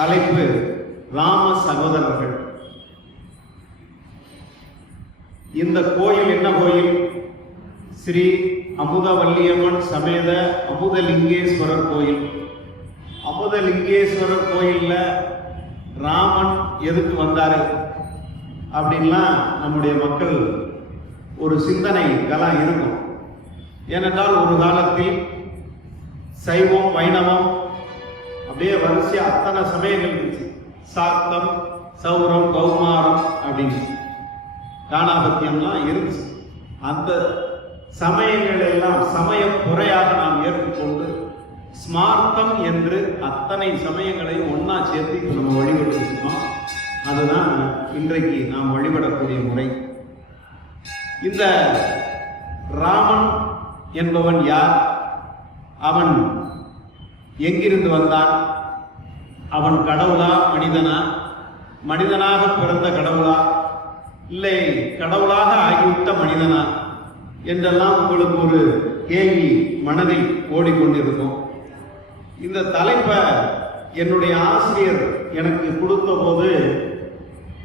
தலைப்பு ராம சகோதரர்கள். இந்த கோயில் என்ன கோயில்? ஸ்ரீ அமுதவல்லியம்மன் சமேத அமுதலிங்கேஸ்வரர் கோயில். அமுதலிங்கேஸ்வரர் கோயில்ல ராமன் எதுக்கு வந்தாரு அப்படின்லாம் நம்முடைய மக்கள் ஒரு சிந்தனை கலாம் இருக்கும். ஏனென்றால் ஒரு காலத்தில் சைவம் வைணவம் அப்படியே வரிசையா அத்தனை சமயங்கள் இருந்துச்சு. சாக்தம், சௌரம், கௌமாரம் அப்படின்னு காணாபத்தியம்லாம் இருந்துச்சு. அந்த சமயங்கள் எல்லாம் சமய குறையாக நாம் ஏற்றுக்கொண்டு ஸ்மார்த்தம் என்று அத்தனை சமயங்களையும் ஒன்னா சேர்த்து இப்போ நம்ம வழிபட்டுருக்கோம். அதுதான் இன்றைக்கு நாம் வழிபடக்கூடிய முறை. இந்த ராமன் என்பவன் யார்? அவன் எங்கிருந்து வந்தான்? அவன் கடவுளா மனிதனா? மனிதனாக பிறந்த கடவுளா இல்லை கடவுளாக ஆகிவிட்ட மனிதனா என்றெல்லாம் உங்களுக்கு ஒரு கேள்வி மனதில் ஓடிக்கொண்டிருக்கும். இந்த தலைப்பை என்னுடைய ஆசிரியர் எனக்கு கொடுத்த போது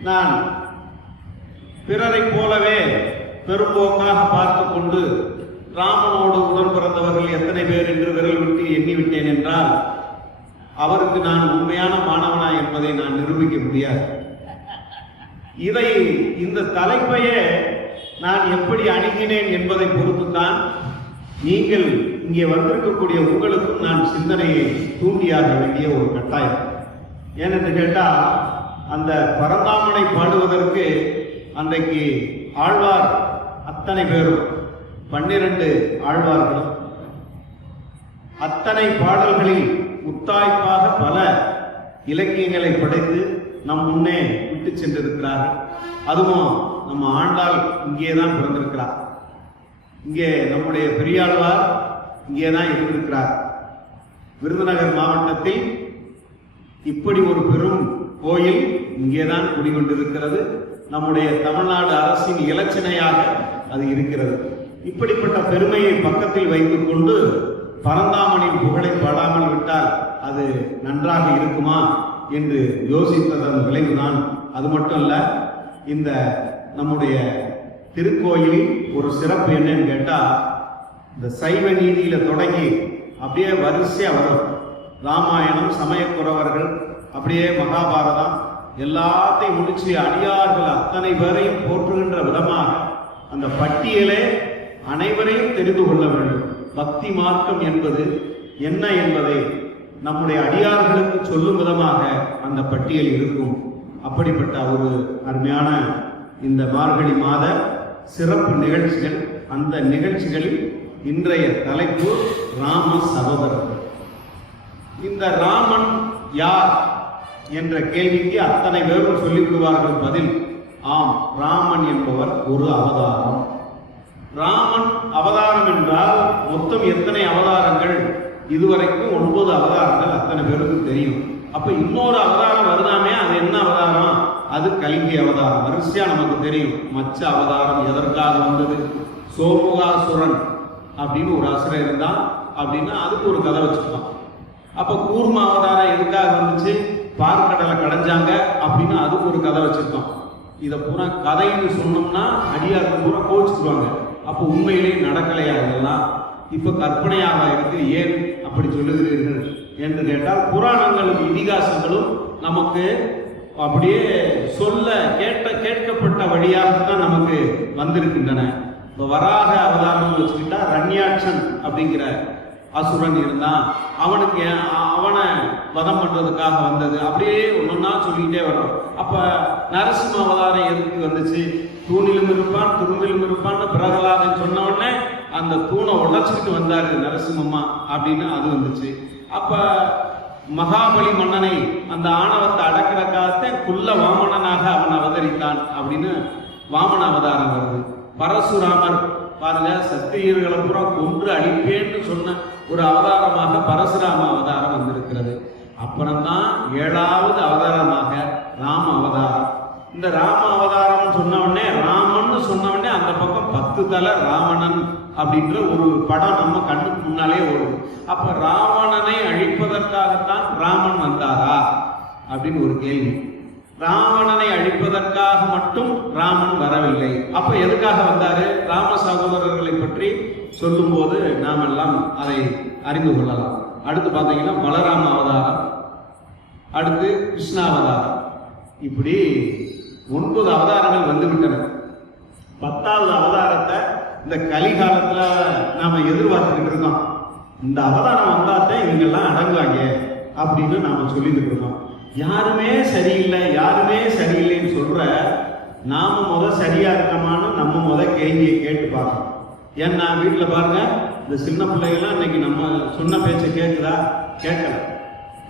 நான் பிறரை போலவே பெரும்போக்காக பார்த்து கொண்டு ராமனோடு உடன் பிறந்தவர்கள் எத்தனை பேர் என்று விரல் விட்டு எண்ணிவிட்டேன் என்றால் அவருக்கு நான் உண்மையான மாணவனா என்பதை நான் நிரூபிக்க முடியாது. இந்த தலைப்பையே நான் எப்படி அணுகினேன் என்பதை பொறுத்துத்தான் நீங்கள் இங்கே வந்திருக்கக்கூடிய உங்களுக்கும் நான் சிந்தனையை தூண்டியாக வேண்டிய ஒரு கட்டாயம். ஏனென்று கேட்டால் அந்த பரந்தாமனை பாடுவதற்கு அன்றைக்கு ஆழ்வார் அத்தனை பேரும் 12 ஆழ்வார்களும் அத்தனை பாடல்களில் முத்தாய்ப்பாக பல இலக்கியங்களை படைத்து நம் முன்னே விட்டு சென்றிருக்கிறார்கள். அதுவும் நம்ம ஆண்டாள் இங்கே தான் பிறந்திருக்கிறார். இங்கே நம்முடைய பெரியாழ்வார் இங்கே தான் இருந்திருக்கிறார். விருதுநகர் மாவட்டத்தில் இப்படி ஒரு பெரும் கோயில் இங்கேதான் குடிகொண்டிருக்கிறது. நம்முடைய தமிழ்நாடு அரசின் இலச்சினையாக அது இருக்கிறது. இப்படிப்பட்ட பெருமையை பக்கத்தில் வைத்துக் கொண்டு பரந்தாமனின் புகழை பாடாமல் விட்டால் அது நன்றாக இருக்குமா என்று யோசித்ததன் விளைவுதான். அது மட்டும் இல்ல, இந்த நம்முடைய திருக்கோயிலில் ஒரு சிறப்பு என்னன்னு கேட்டா, இந்த சைவ நீதியில தொடங்கி அப்படியே வரிசையா வரும். ராமாயணம், சமயக்குறவர்கள், அப்படியே மகாபாரதம் எல்லாத்தையும் முடிச்சு அடியார்கள் அத்தனை பேரையும் போற்றுகின்ற விதமாக அந்த பட்டியலே அனைவரையும் தெரிந்து கொள்ள வேண்டும். பக்தி மார்க்கம் என்பது என்ன என்பதை நம்முடைய அடியார்களுக்கு சொல்லும் விதமாக அந்த பட்டியல் இருக்கும். அப்படிப்பட்ட ஒரு அருமையான இந்த மார்கழி மாத சிறப்பு நிகழ்ச்சிகள். அந்த நிகழ்ச்சிகளில் இன்றைய தலைப்பு ராம சகோதரர்கள். இந்த ராமன் யார் என்ற கேள்விக்கு அத்தனை பேரும் சொல்லிவிடுவார்கள் பதில். ஆம், ராமன் என்பவர் ஒரு அவதாரம். ராமன் அவதாரம் என்றால் மொத்தம் எத்தனை அவதாரங்கள்? இதுவரைக்கும் 9 அவதாரங்கள் அத்தனை பேருக்கும் தெரியும். அப்ப இன்னொரு அவதாரம் வருதாமே, அது என்ன அவதாரம்? அது கல்கி அவதாரம். வரிசையா நமக்கு தெரியும். மச்ச அவதாரம் எதற்காக வந்தது? சோமுகாசுரன் அப்படின்னு ஒரு அசுரன் இருந்தான் அப்படின்னா அதுக்கு ஒரு கதை வச்சுக்கலாம். அப்ப கூர்ம அவதாரம் எதுக்காக வந்துச்சு? பார்க்கடலை கடைஞ்சாங்க அப்படின்னு அதுக்கு ஒரு கதை வச்சிருக்கோம். இதை பூரா கதைன்னு சொன்னோம்னா அடியார்கள் பூரா கோச்சுக்குவாங்க. அப்போ உண்மையிலேயே நடக்கலையா இதெல்லாம்? இப்ப கற்பனையாக இருக்கு. ஏன் அப்படி சொல்லுகிறீர்கள் என்று கேட்டால், புராணங்களும் இதிகாசங்களும் நமக்கு அப்படியே சொல்ல கேட்கப்பட்ட வழியாகத்தான் நமக்கு வந்திருக்கின்றன. இப்போ வராக அவதாரம் வச்சுக்கிட்டா ரண்யாட்சன் அப்படிங்கிற அசுரன் இருந்தான். அவனை வதம் பண்றதுக்காக வந்தது. அப்படியே ஒன்னொன்னா சொல்லிக்கிட்டே வரும். அப்ப நரசிம்ம அவதாரம் எதுக்கு வந்துச்சு? தூணிலும் இருப்பான் துரும்பிலும் இருப்பான்னு பிரகலாதன் சொன்ன உடனே அந்த தூணை உடைச்சிக்கிட்டு வந்தாரு நரசிம்மம்மா அப்படின்னு அது வந்துச்சு. அப்ப மகாபலி மன்னனை அந்த ஆணவத்தை அடக்கிறக்காகத்தே குள்ள வாமனனாக அவன் அவதரித்தான் அப்படின்னு வாமன அவதாரம் வருது. பரசுராமர் பாருங்க, சத்திரியர்களை பூரா கொன்று அழிப்பேன்னு சொன்ன ஒரு அவதாரமாக பரசுராம அவதாரம் வந்திருக்கிறது. அப்புறம்தான் 7வது அவதாரமாக ராம அவதாரம். இந்த ராம அவதாரம் சொன்ன உடனே, ராமன்னு சொன்ன உடனே அந்த பக்கம் 10 தலை ராவணன் அப்படின்ற ஒரு படம் நம்ம கண்ணுக்கு முன்னாலே ஓடும். அப்ப ராவணனை அழிப்பதற்காகத்தான் ராமன் வந்தாரா அப்படின்னு ஒரு கேள்வி. ராவணனை அழிப்பதற்காக மட்டும் ராமன் வரவில்லை. அப்ப எதுக்காக வந்தாரு? ராம சகோதரர்களை பற்றி சொல்லும் போது நாம் எல்லாம் அதை அறிந்து கொள்ளலாம். அடுத்து பார்த்தீங்கன்னா பலராம அவதாரம், அடுத்து கிருஷ்ணாவதாரம், இப்படி 9 அவதாரங்கள் வந்து விட்டன. 10வது அவதாரத்தை இந்த கலிகாலத்துல நாம எதிர்பார்த்துக்கிட்டு இருக்கோம். இந்த அவதாரம் வந்தாத்தான் இவங்கெல்லாம் அடங்குவாங்க அப்படின்னு நாம சொல்லிக்கிட்டு இருக்கோம். யாருமே சரியில்லை யாருமே சரியில்லைன்னு சொல்ற நாம சரியா இருக்கமான்னு நம்ம கேள்வியை கேட்டு பார்க்கணும். ஏன்னா வீட்டுல பாருங்க, இந்த சின்ன பிள்ளைகள்லாம் இன்னைக்கு நம்ம சொன்ன பேச்சை கேட்குதா? கேட்கல.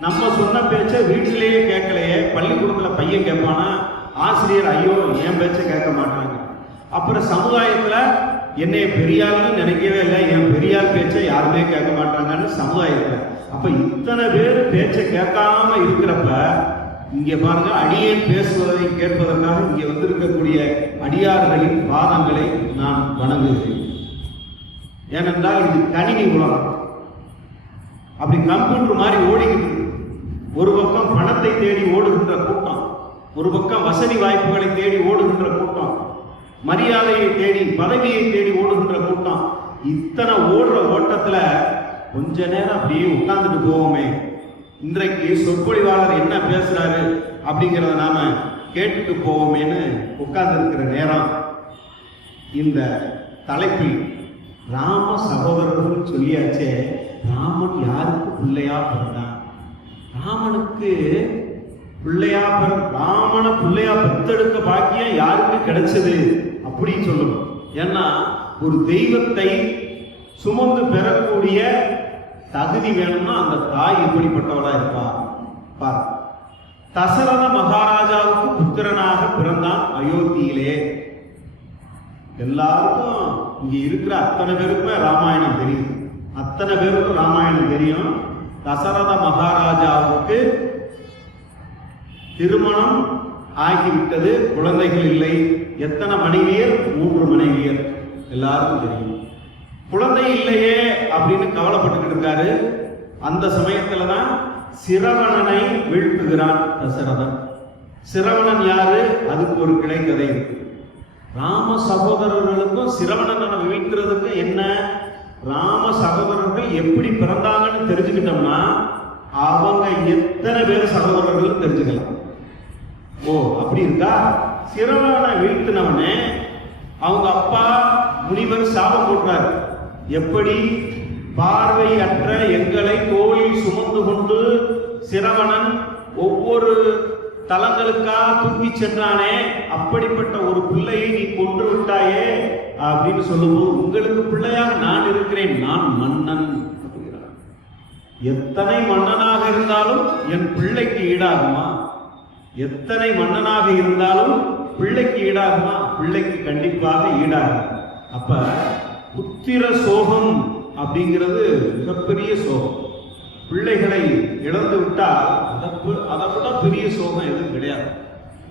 நம்ம சொன்ன பேச்சை வீட்டிலேயே கேட்கலையே. பள்ளிக்கூடத்துல பையன் கேட்பானா, ஆசிரியர் ஐயோ என் பேச்சை கேட்க மாட்டாங்க. அப்புறம் சமுதாயத்துல என்னைய பெரியாள்னு நினைக்கவே இல்லை, என் பெரியார் பேச்சை யாருமே கேட்க மாட்டாங்கன்னு சமுதாயத்துல. அப்ப இத்தனை பேர் பேச்சை கேட்காம இருக்கிறப்ப இங்க பாருங்க, அடியேன் பேசுவதை கேட்பதற்காக இங்க வந்திருக்கக்கூடிய அடியார்களின் பாதங்களை நான் வணங்குகிறேன். ஏனென்றால் இது கணினி உலகம். அப்படி கம்ப்யூட்டர் மாதிரி ஓடிக்கிட்டு, ஒரு பக்கம் பணத்தை தேடி ஓடுகின்ற கூட்டம், ஒரு பக்கம் வசதி வாய்ப்புகளை தேடி ஓடுகின்ற கூட்டம், மரியாதையை தேடி பதவியை தேடி ஓடுகின்ற கூட்டம். இத்தனை ஓடுற ஓட்டத்துல கொஞ்ச நேரம் அப்படியே உட்கார்ந்துட்டு போவோமே, இன்றைக்கு சொற்பொழிவாளர் என்ன பேசுறாரு அப்படிங்கிறத நாம கேட்டுட்டு போவோமேன்னு உட்கார்ந்து இருக்கிற நேரம் இந்த தலைப்பில் ராம சகோதரர்கள் சொல்லியாச்சே. ராமன் யாருக்கு பிள்ளையா பிறந்தான்? ராமனுக்கு பிள்ளையா ராமனை பிள்ளையா பெத்தெடுக்க பாக்கியம் யாருக்கு கிடைச்சது அப்படின்னு சொல்லணும். ஏன்னா ஒரு தெய்வத்தை சுமந்து பெறக்கூடிய தகுதி வேணும்னா அந்த தாய் எப்படிப்பட்டவளா இருப்பா பாரு. தசரத மகாராஜாவுக்கு புத்திரனாக பிறந்தான் அயோத்தியிலே. எல்லாருக்கும் இங்க இருக்கிற அத்தனை பேருக்குமே ராமாயணம் தெரியும். அத்தனை பேருக்கும் ராமாயணம் தெரியும். தசரத மகாராஜாவுக்கு திருமணம் ஆகிவிட்டது, குழந்தைகள் இல்லை. எத்தனை மனைவியர்? 3 மனைவியர். எல்லாருக்கும் தெரியும். குழந்தை இல்லையே அப்படின்னு கவலைப்பட்டுக்கிட்டு இருக்காரு. அந்த சமயத்துலதான் சிரவணனை வீழ்த்துகிறான் தசரதன். சிரவணன் யாரு? அதுக்கு ஒரு கிளைக்கதை இருக்கு. ராம சகோதரர்களுக்கும் சிரவணனை வீழ்த்துறதுக்கும் என்ன? ராம சகோதரர்கள் எப்படி பிறந்தாங்கன்னு தெரிஞ்சுக்கிட்டோம்னா அவங்க எத்தனை பேர் சகோதரர்கள் தெரிஞ்சுக்கலாம். ஓ அப்படி இருக்கா? சிரவணனை வீழ்த்தினவனே அவங்க அப்பா முனிவர் சாபம் போட்டார். எப்படி? பார்வை அற்ற எங்களை கோயில் சுமந்து கொண்டு சிரவணன் ஒவ்வொரு தலங்களுக்கா தூக்கி சென்றானே, அப்படிப்பட்ட ஒரு பிள்ளையை நீ கொன்று விட்டாயே அப்படின்னு சொல்லும்போது, உங்களுக்கு பிள்ளையாக நான் இருக்கிறேன், நான் மன்னன். எத்தனை மன்னனாக இருந்தாலும் என் பிள்ளைக்கு ஈடாகுமா? எத்தனை மன்னனாக இருந்தாலும் பிள்ளைக்கு ஈடாகுமா? பிள்ளைக்கு கண்டிப்பாக ஈடாகும். அப்ப புத்திர சோகம் அப்படிங்கிறது மிகப்பெரிய சோகம். பிள்ளைகளை இழந்து விட்டால் அதை விட பெரிய சோகம் எதுவும் கிடையாது.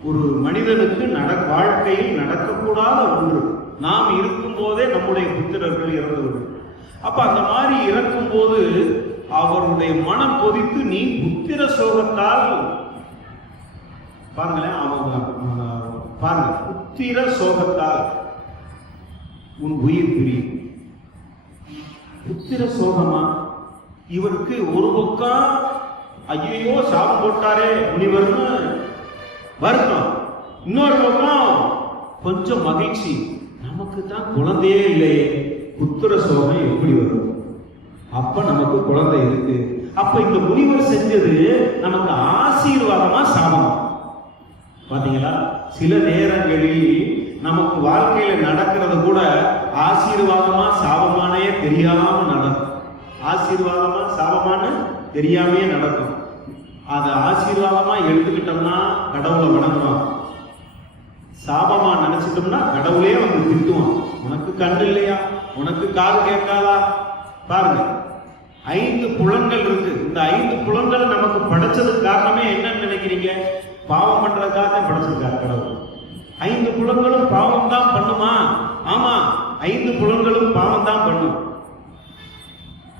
ஒரு மனிதனுக்கு வாழ்க்கையில் நடக்கக்கூடாத ஒன்று. நாம் இருக்கும் போதே நம்முடைய புத்திரர்கள் இறந்துவிடும். அப்ப அந்த மாதிரி இறக்கும் போது அவருடைய மனம் கொதித்து, நீ புத்திர சோகத்தால் பாருங்களேன், பாருங்க, புத்திர சோகத்தால் உன் உயிர் பிரியும். புத்திர சோகமா? இவருக்கு ஒரு பக்கம் ஐயோ சாபம் போட்டாரே முனிவர்னு வருத்தம், இன்னொரு பக்கம் கொஞ்சம் மகிழ்ச்சி, நமக்கு தான் குழந்தையே இல்லையே, புத்திர சோகம் எப்படி வரும்? அப்ப நமக்கு குழந்தை இருக்கு. அப்ப இந்த முனிவர் செஞ்சது நமக்கு ஆசீர்வாதமா சாபம்? பாத்தீங்களா? சில நேரங்களில் நமக்கு வாழ்க்கையில நடக்கிறது கூட ஆசீர்வாதமா சாபமானே தெரியாம நடக்கும். ஆசீர்வாதமா சாபமானு தெரியாமே நடக்கும். அதை ஆசீர்வாதமா எடுத்துக்கிட்டோம்னா கடவுளை வணங்குறோம், சாபமா நினைச்சிட்டோம்னா கடவுளே வந்து திட்டுவான். உனக்கு கண்ணு இல்லையா? உனக்கு காது கேட்காதா? பாருங்க, 5 புலன்கள் இருக்கு. இந்த 5 புலன்கள் நமக்கு படைச்சதுக்கு காரணமே என்னன்னு நினைக்கிறீங்க? பாவம் பண்றதுக்காக படைச்சிருக்காரு கடவுள். 5 புலன்களும் பாவம் தான் பண்ணுமா? ஆமா, 5 புலன்களும் பாவம் தான் பண்ணும்.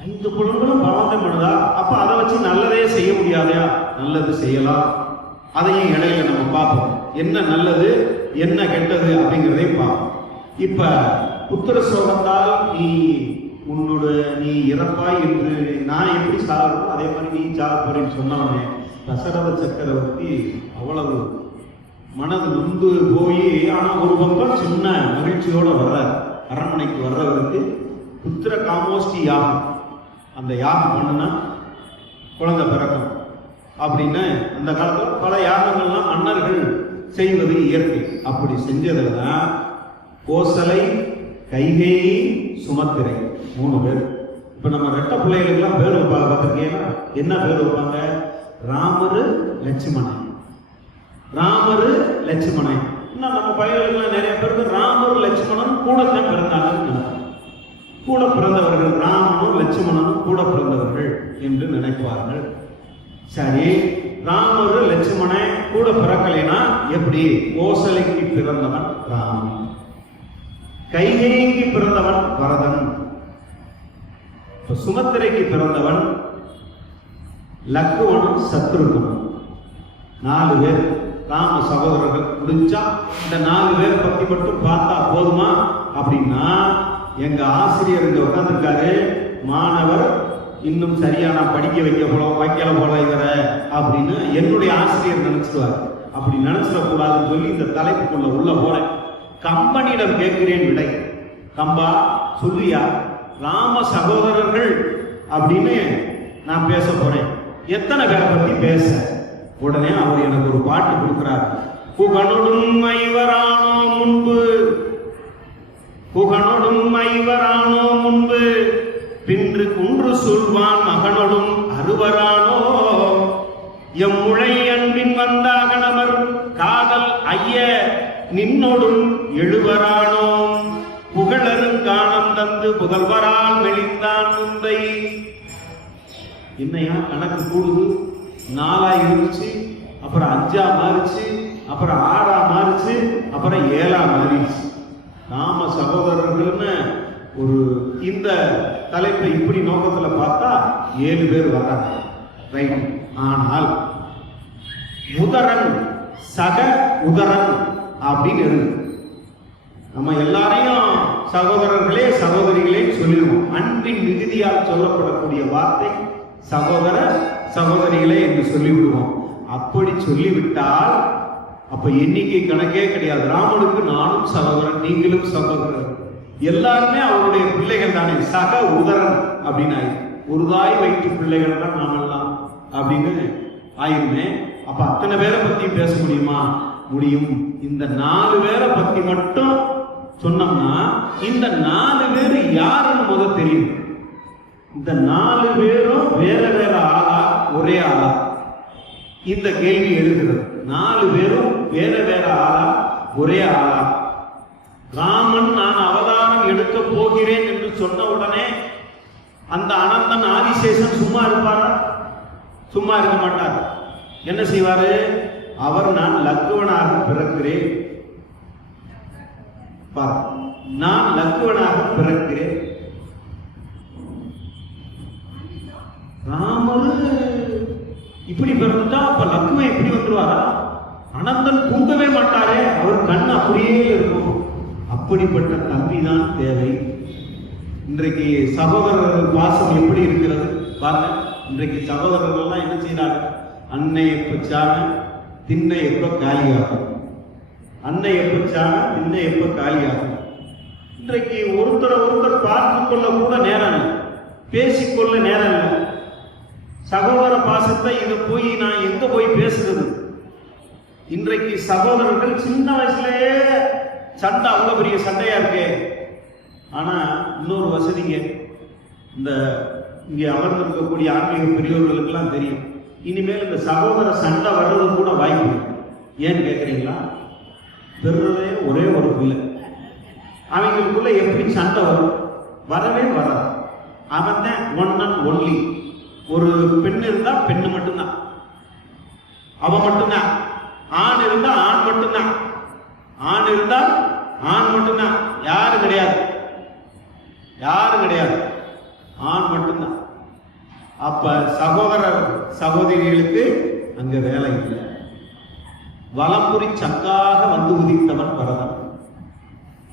5 புலன்களும் பாவம் தான் பண்ணுதா? அப்ப அதை வச்சு நல்லதே செய்ய முடியாதையா? நல்லது செய்யலாம். அதையும் இடையில நம்ம பார்ப்போம். என்ன நல்லது என்ன கெட்டது அப்படிங்கிறதையும் பார்ப்போம். இப்ப புத்திர சோகத்தால் நீ இறப்பாய் என்று நான் எப்படி சாகிறோம் அதே மாதிரி நீ சாக போறேன்னு சொன்னவனே தசரத சக்கரவர்த்தி அவ்வளவு மனது நொந்து போய், ஆனா ஒரு பக்கம் சின்ன மகிழ்ச்சியோட வர்றார். அரண்மனைக்கு வர்றவருக்கு புத்திர காமோஷ்டி யாகம், அந்த யாகம் பண்ணுனா குழந்தை பிறக்கும் அப்படின்னு அந்த காலத்தில் பல யாகங்கள்லாம் மன்னர்கள் செய்வது இயற்கை. அப்படி செஞ்சதில் தான் கோசலை, கைகேயி, சுமத்திரை 3 பேர். இப்ப நம்ம ரெட்ட பிள்ளைகளுக்கெல்லாம் பேர் வைப்பாங்க பார்த்துருக்கீங்கன்னா, என்ன பேர் வைப்பாங்க? ராமரு லட்சுமணன், ராமரு லட்சுமணன். இன்னும் நம்ம பையன்களுக்கெல்லாம் நிறைய பேருக்கு ராமர் லட்சுமணன் கூட தான் பிறந்தாங்க, கூட பிறந்தவர்கள், ராமனும் லட்சுமணனும் கூட பிறந்தவர்கள் என்று நினைப்பார்கள். சரி, ராமரு லட்சுமணன் கூட பிறக்கலைனா எப்படி? கோசலைக்கு பிறந்தவன் ராமன், கைகேயிக்கு பிறந்தவன் பரதன், சுமத்திரைக்கு பிறந்தவன் லக்குவனும் சத்ருகனும். 4 பேர் ராம சகோதரர்கள். முடிஞ்சா இந்த 4 பேரை பத்தி மட்டும் பார்த்தா போதுமா அப்படின்னா, எங்க ஆசிரியர் இங்க உட்கார்ந்துருக்காரு, மாணவர் இன்னும் சரியான படிக்க வைக்கல போல இவரை அப்படின்னு என்னுடைய ஆசிரியர் நினைச்சிருவார். அப்படி நினைச்சிடக்கூடாதுன்னு சொல்லி இந்த தலைப்புக்குள்ள உள்ள போறேன். கம்பனிடம் கேட்கிறேன் விடை. கம்பா சொல்லியா ராம சகோதரர்கள் அப்படின்னு நான் பேச போறேன், எத்தனை பேரை பத்தி பேச? உடனே அவர் எனக்கு ஒரு பாட்டு கொடுக்கிறார். புகனொடும் ஐவரானோ முன்பு, புகனொடும் ஐவரானோ முன்பு, பின்று குன்று சொல்வான் மகனொடும் அறுவரானோ, எம்முழை அன்பின் வந்தாக நமர் காதல் ஐய நின்னோடும் எழுவரானோம், புகழரும் காணம் தந்து புகழ்வரால் மெலிந்தான் முந்தை. என்னையா கணக்கு கூடுது? 4 இருந்துச்சு, அப்புறம் 5 மாறிச்சு, அப்புறம் 6 மாறிச்சு, அப்புறம் 7 மாறிச்சு. நாம சகோதரர்கள்னு ஒரு இந்த தலைப்பை இப்படி நோக்கத்துல பார்த்தா 7 பேர் வர்றாங்க, ரைட். ஆனால் உதரன் சக உதரன் அப்படின்னு இருக்கு. நம்ம எல்லாரையும் சகோதரர்களே சகோதரிகளே சொல்லிடுவோம். அன்பின் மிகுதியால் சொல்லப்படக்கூடிய வார்த்தை சகோதர சகோதரிகளே என்று சொல்லிவிடுவோம். அப்படி சொல்லிவிட்டால் அப்ப எண்ணிக்கை கணக்கே கிடையாது. ராமனுக்கு நானும் சகோதரன், நீங்களும் சகோதரர், எல்லாருமே அவருடைய பிள்ளைகள் தானே. சக உதரன் அப்படின்னு ஆயிரு, ஒரு தாய் வயிற்று பிள்ளைகள் தான் நாம எல்லாம் அப்படின்னு ஆயிருமே. அப்ப அத்தனை பேரை பத்தி பேச முடியுமா? முடியும். இந்த 4 பேரை பத்தி மட்டும் சொன்னோம்னா இந்த 4 பேர் யாருன்னு முதல் தெரியும். இந்த 4 பேரும் வேற வேற ஆளா ஒரே ஆளா? இந்த கேள்வி எழுதுகிறது. 4 பேரும் வேற வேற ஆளா ஒரே ஆளா? ராமன் நான் அவதாரம் எடுக்க போகிறேன் என்று சொன்ன உடனே அந்த அனந்தன் ஆதிசேஷன் சும்மா இருப்பாரா? சும்மா இருக்க மாட்டார். என்ன செய்வாரு? அவர் நான் லக்குவனாக பிறக்கிறேன், நான் லக்குவனாக பிறக்கிறேன். ராமரு இப்படி பிறந்துட்டா அப்ப லக்குவன் எப்படி வந்துருவாரா? அனந்தன் தூங்கவே மாட்டாரே, அவர் கண் அப்படியே இருக்கும். அப்படிப்பட்ட தம்பி தான் தேவை. இன்றைக்கு சகோதரர்கள் பாசம் எப்படி இருக்கிறது பாருங்க. இன்றைக்கு சகோதரர்கள் என்ன செய்யறாங்க? அன்னை எப்ப சாண திண்ணை எப்ப காலியாகும், அன்னை எப்ப சாண திண்ணை எப்ப காலியாகும். இன்றைக்கு ஒருத்தரை ஒருத்தர் பார்த்து கொள்ள கூட நேரம் இல்லை, பேசிக்கொள்ள நேரம் இல்லை. சகோதர பாசத்தை இதை போய் நான் எங்க போய் பேசுறது? இன்றைக்கு சகோதரர்கள் சின்ன வயசுலயே சண்டை, அவ்வளவு பெரிய சண்டையா இருக்கு. ஆனா இன்னொரு வசதிங்க, இந்த இங்கே அமர்ந்திருக்கக்கூடிய ஆன்மீக பெரியவர்களுக்கு எல்லாம் தெரியும், இனிமேல் இந்த சகோதர சண்டை வர்றது கூட வாய்ப்பு. ஏன்னு கேட்குறீங்களா? பெறுறதே ஒரே ஒரு பிள்ளை, அவங்களுக்குள்ள எப்படி சண்டை வரும்? வரவே வராது. அவன் தான் ஒன் அண்ட் ஒன்லி. ஒரு பெண் இருந்தா பெண்ணு மட்டும்தான், அவன் மட்டும்தான். ஆண் இருந்தா ஆண் மட்டும்தான், ஆண் இருந்தா ஆண் மட்டும்தான். யாரும் கிடையாது, யாரும் கிடையாது, ஆண் மட்டும்தான். அப்ப சகோதரர் சகோதரிகளுக்கு அங்க வேலை இல்லை. வலம்புரி சங்காக வந்து உதித்தவன் பரதன்.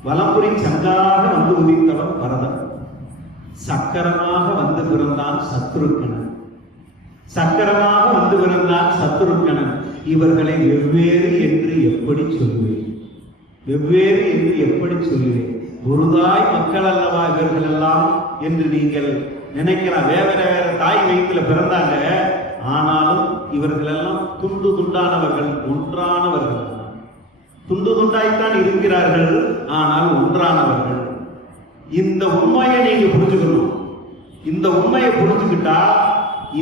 வலம்புரி சங்காக வந்து உதித்தவன் பரதன். சக்கரமாக வந்து பிறந்தான் சத்ருக்கணன். சக்கரமாக வந்து பிறந்தான் சத்ருக்கணன். இவர்களை வெவ்வேறு என்று எப்படி சொல்லுவேன்? வெவ்வேறு என்று எப்படி சொல்லுவேன்? ஒருதாய் மக்கள் அல்லவா இவர்கள் எல்லாம் என்று நீங்கள் நினைக்கலாம். வேற வேற தாய் வயிற்றுல பிறந்தாங்க, ஆனாலும் இவர்கள் எல்லாம் துண்டு துண்டானவர்கள், ஒன்றானவர்கள். துண்டு துண்டாய்த்தான் இருக்கிறார்கள், ஆனால் ஒன்றானவர்கள். இந்த உண்மையை நீங்க புரிஞ்சுக்கணும். இந்த உண்மையை புரிஞ்சுக்கிட்டா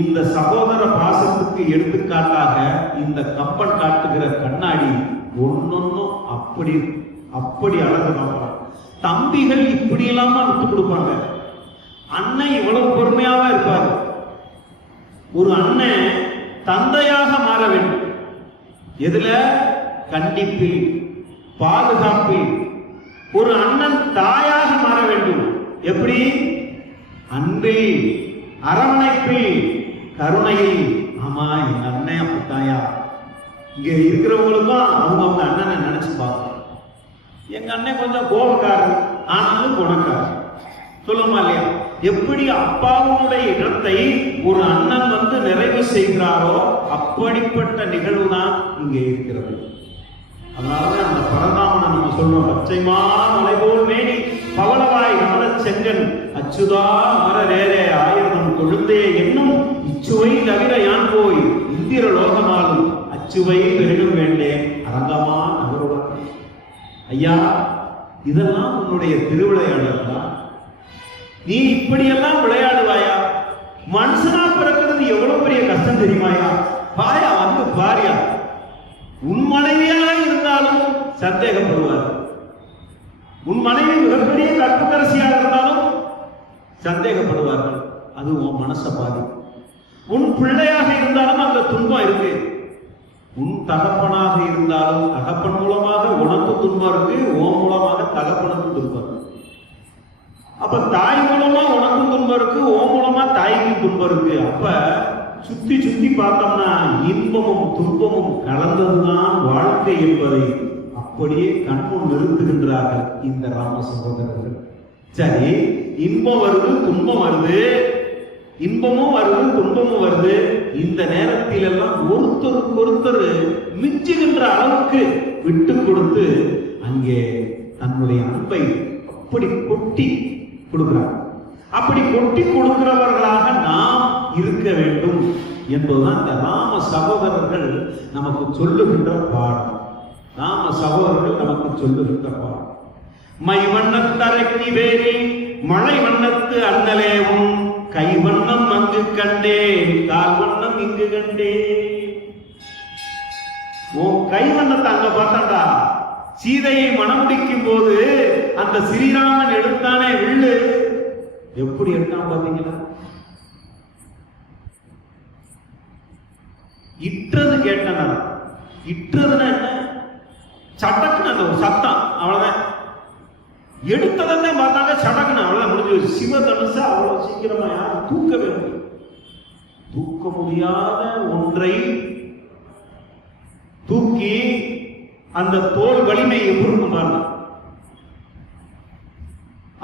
இந்த சகோதர பாசத்துக்கு எடுத்துக்காட்டாக இந்த கப்பன் காட்டுகிற கண்ணாடி ஒன்னொன்னும் அப்படி அப்படி அழகு பார்க்கலாம். தம்பிகள் இப்படி இல்லாம விட்டு கொடுப்பாங்க. அண்ணன் இவ்வளவு பொறுமையாக இருப்பார். ஒரு அண்ணன் தந்தையாக மாற வேண்டும். எதுல? கண்டிப்பில், பாதுகாப்பில். ஒரு அண்ணன் தாயாக மாற வேண்டும். எப்படி? அன்பில், அரவணைப்பில், கருணையில். ஆமா, எங்க அண்ணன் அப்படித்தாயா. இங்க இருக்கிறவங்களுக்கும் அவங்க அண்ணனை நினைச்சு பார்க்கணும். எங்க அண்ணன் கொஞ்சம் கோபக்காரன், ஆனாலும் குணக்காரன். சொல்லுமா இல்லையா? எப்படி அப்பாவுடைய இடத்தை ஒரு அண்ணன் வந்து நிறைவு செய்கிறாரோ அப்படிப்பட்ட நிகழ்வு தான் இங்கே இருக்கிறது. அதனாலதான் அந்த பரந்தாமனை நம்ம சொல்றோம். பச்சைமா மலைபோல் மேனி பவளவாய் கமல செங்கன் அச்சுதா மரரேரே ஆயிரம் கொழுந்தே என்னும் இச்சுவை தவிர யான் போய் இந்திர லோகமாலும் அச்சுவை பெருகும் வேண்டேன் அரங்கமா நகருடன். ஐயா, இதெல்லாம் உன்னுடைய திருவிளையாடல் தான். நீ இப்படியெல்லாம் விளையாடுவாயா? மனுஷனா பிறக்கிறது எவ்வளவு பெரிய கஷ்டம் தெரியுமாயா? பாயா வந்து பாரியா. உன் மனைவியாக இருந்தாலும் சந்தேகப்படுவார். உன் மனைவி மிகப்பெரிய கற்புக்கரசியாக இருந்தாலும் சந்தேகப்படுவார்கள். அது உன் மனசை பாதி. உன் பிள்ளையாக இருந்தாலும் அந்த துன்பம் இருக்கு. உன் தகப்பனாக இருந்தாலும் தகப்பன் மூலமாக உனக்கு துன்பம் இருக்கு, உன் மூலமாக தகப்பனுக்கு துன்பம் இருக்கு. அப்ப தாய் மூலமா உனக்கு துன்பம் இருக்கு, உன் மூலமா தாய்க்கு துன்பம் இருக்கு. அப்ப சுத்தி சுத்தி பார்த்தோம்னா இன்பமும் துன்பமும் கலந்ததுதான் வாழ்க்கை என்பதை அப்படியே கண்முன் நிறுத்துகின்றார்கள் இந்த ராம சகோதரர்கள். சரி, இன்பம் வருது, துன்பம் வருது, இன்பமும் வருது, துன்பமும் வருது. இந்த நேரத்தில் எல்லாம் ஒருத்தருக்கு ஒருத்தர் மிஞ்சுகின்ற அளவுக்கு விட்டு கொடுத்து அங்கே தன்னுடைய அன்பை அப்படி கொட்டி கொடுக்கிறார். அப்படி கொட்டி கொடுக்கிறவர்களாக நாம் இருக்க வேண்டும் என்பதுதான் இந்த ராம சகோதரர்கள் நமக்கு சொல்லுகின்ற பாடம். ராம சகோதரர்கள் நமக்கு சொல்லுகின்ற பாடம். மை வண்ணத்தரைக்கு வேறே மழை வண்ணத்து அண்ணலேவும் கை வண்ணம் அங்கு கண்டே கால் வண்ணம் இங்கு கண்டே. உன் கை வண்ணத்தை அங்க பார்த்தாண்டா. சீதையை மணமுடிக்கும் போது அந்த ஸ்ரீராமன் எடுத்தானே வில்லு, எப்படி எடுத்தான் பாத்தீங்களா? இற்றது கேட்டன. இற்றதுன்னா என்ன? சட்டக்குன்னு அந்த ஒரு சத்தம், அவ்வளவுதான். எடுத்ததே பார்த்தாங்க, சடக்குன்னு அவ்வளவுதான், முடிஞ்சு. சிவதனுசா அவ்வளவு சீக்கிரமா யாரும் தூக்கவே முடியும். தூக்க முடியாத ஒன்றை தூக்கி அந்த தோல் வலிமை எப்படி பாருங்க.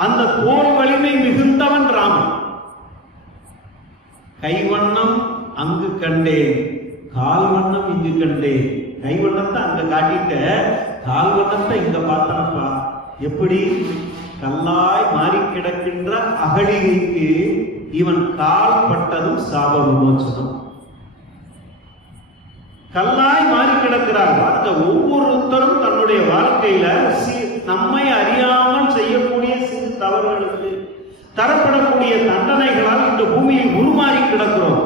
அந்த தோல் வலிமை மிகுந்தவன் ராமன். கைவண்ணம் அங்கு கண்டேன், கால் வண்ணம் இங்கு கண்டேன். கைவண்ணத்தை அங்க காட்டிட்ட, கால் வண்ணத்தை இங்க பார்த்தனப்பா. எப்படி? கல்லாய் மாறி கிடக்கின்ற அகழிகைக்கு இவன் கால் பட்டதும் சாப விமோசனம். கல்லாய் மாறி கிடக்கிறார். அந்த ஒவ்வொருத்தரும் தன்னுடைய வாழ்க்கையில நம்மை அறியாமல் செய்யக்கூடிய சிறு தவறுகளுக்கு தரப்படக்கூடிய தண்டனைகளால் இந்த பூமியில் உருமாறி கிடக்கிறோம்.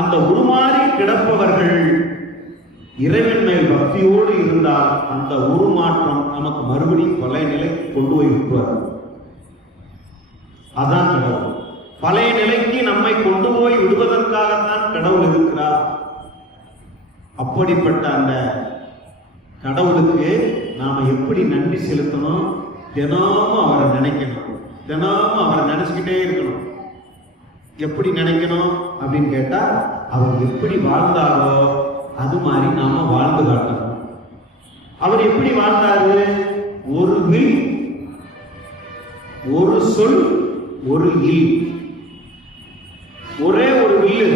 அந்த உருமாறி கிடப்பவர்கள் இறைவன் மேல் பக்தியோடு இருந்தால் அந்த உருமாற்றம் நமக்கு மறுபடியும் பழைய நிலைக்கு கொண்டு போய் விட்டுவார். அதான் கடவுள். பழைய நிலைக்கு நம்மை கொண்டு போய் விடுவதற்காகத்தான் கடவுள் இருக்கிறார். அப்படிப்பட்ட அந்த கடவுளுக்கு நாம எப்படி நன்றி செலுத்தணும்? தினமும் அவரை நினைக்கணும், தினமும் அவரை நினைச்சுக்கிட்டே இருக்கணும். எப்படி நினைக்கணும் அப்படின்னு கேட்டா, அவர் எப்படி வாழ்ந்தாரோ அது மாதிரி நாம வாழ்ந்து காட்டணும். அவர் எப்படி வாழ்ந்தாரு? ஒரு வில், ஒரு சொல், ஒரு இல். ஒரே ஒரு வில்லு,